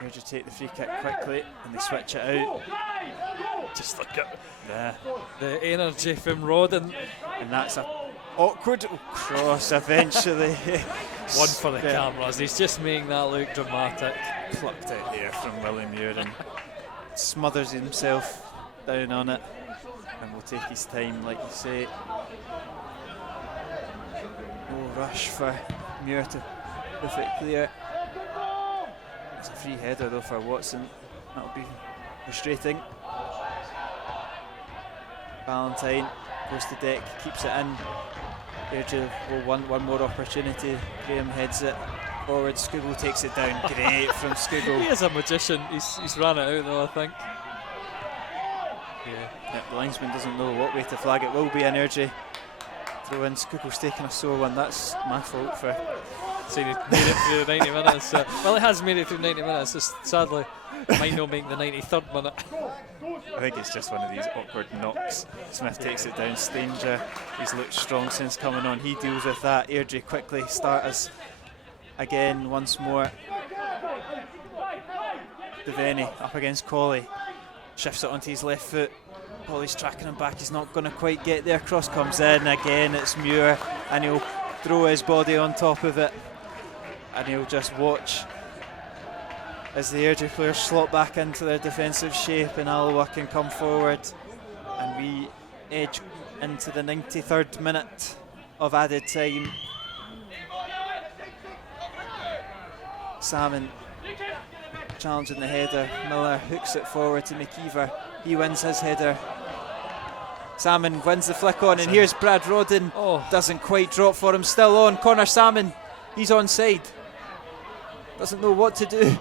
Airdrie take the free kick quickly and they switch it out. Just look at the energy from Rodden. And that's a awkward cross eventually. One for the cameras, he's just making that look dramatic. Plucked out there from Willie Muir and smothers himself down on it, and will take his time, like you say. No rush for Muir to lift it clear. It's a free header though for Watson. That'll be frustrating. Ballantyne goes to deck, keeps it in. Airdrie will want one more opportunity. Graham heads it forward. Skugel takes it down. Great from Skugel. He is a magician. He's ran it out though, I think. Yeah, the linesman doesn't know what way to flag it. Will be an Airdrie throw in. Skugel's taking a sore one. That's my fault for saying he made it through the 90 minutes. Well, it has made it through 90 minutes. Just sadly, it might not make the 93rd minute. I think it's just one of these awkward knocks. Smith takes it down. Stanger, he's looked strong since coming on. He deals with that. Airdrie quickly start us again once more. Devaney up against Colley. Shifts it onto his left foot. Colley's tracking him back. He's not going to quite get there. Cross comes in again. It's Muir, and he'll throw his body on top of it. And he'll just watch as the Airdrie players slot back into their defensive shape, and Alloa can come forward, and we edge into the 93rd minute of added time. Salmon challenging the header. Miller hooks it forward to McKeever. He wins his header. Salmon wins the flick on, and here's Brad Rodden. Oh. Doesn't quite drop for him, still on. Connor Salmon, he's onside. Doesn't know what to do.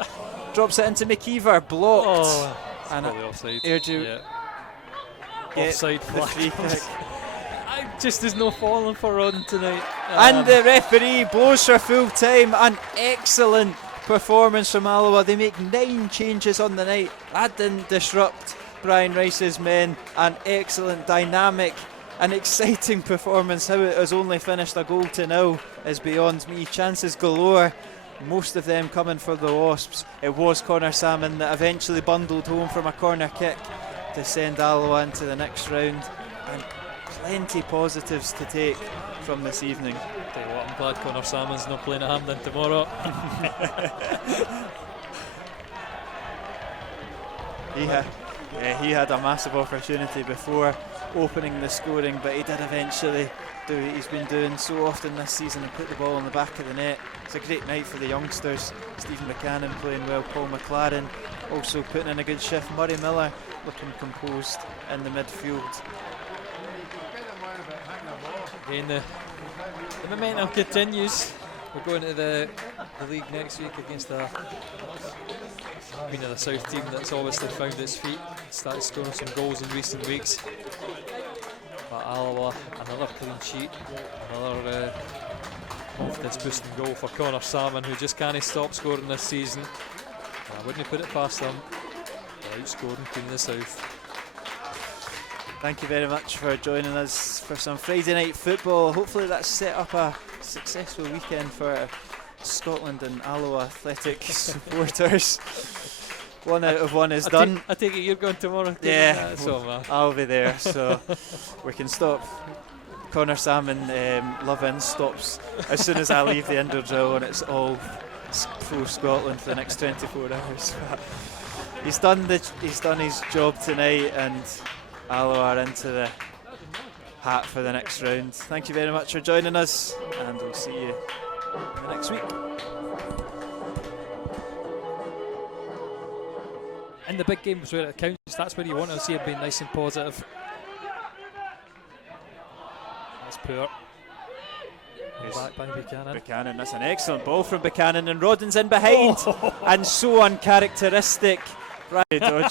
Drops it into McKeever, blocked. Oh, and offside. Airdrie Yeah. Offside the free kick. I just is no falling for Rodden tonight. And the referee blows for full time. An excellent performance from Alloa. They make 9 changes on the night. That didn't disrupt Brian Rice's men. An excellent, dynamic and exciting performance. How it has only finished a 0-0 is beyond me. Chances galore, most of them coming for the Wasps. It was Connor Salmon that eventually bundled home from a corner kick to send Alloa into the next round. And plenty positives to take from this evening. Tell you what, I'm glad Connor Salmon's not playing at Hampden tomorrow. He had a massive opportunity before opening the scoring, but he did eventually do what he's been doing so often this season and put the ball in the back of the net. It's a great night for the youngsters. Stephen Buchanan playing well, Paul McLaren also putting in a good shift. Murray Miller looking composed in the midfield. Again, the momentum continues. We're going to the league next week against the Queen of the South team that's obviously found its feet, started scoring some goals in recent weeks. But Alloa, another clean sheet, another confidence boosting goal for Connor Salmon, who just can't stop scoring this season. I wouldn't put it past them. They're outscoring Queen of the South. Thank you very much for joining us for some Friday night football. Hopefully that's set up a successful weekend for Scotland and Alloa Athletic supporters. 1 out of 1 is done. I take it you're going tomorrow. Yeah, so I'll be there, so we can stop. Connor Salmon love-in stops as soon as I leave the indoor drill, and it's all full Scotland for the next 24 hours. He's done his job tonight, and Alloa are into the hat for the next round. Thank you very much for joining us, and we'll see you in the next week. In the big games where it counts, that's where you want to see it being nice and positive. That's poor. Back by Buchanan. Buchanan, that's an excellent ball from Buchanan, and Rodden's in behind, and so uncharacteristic. Right, dodge.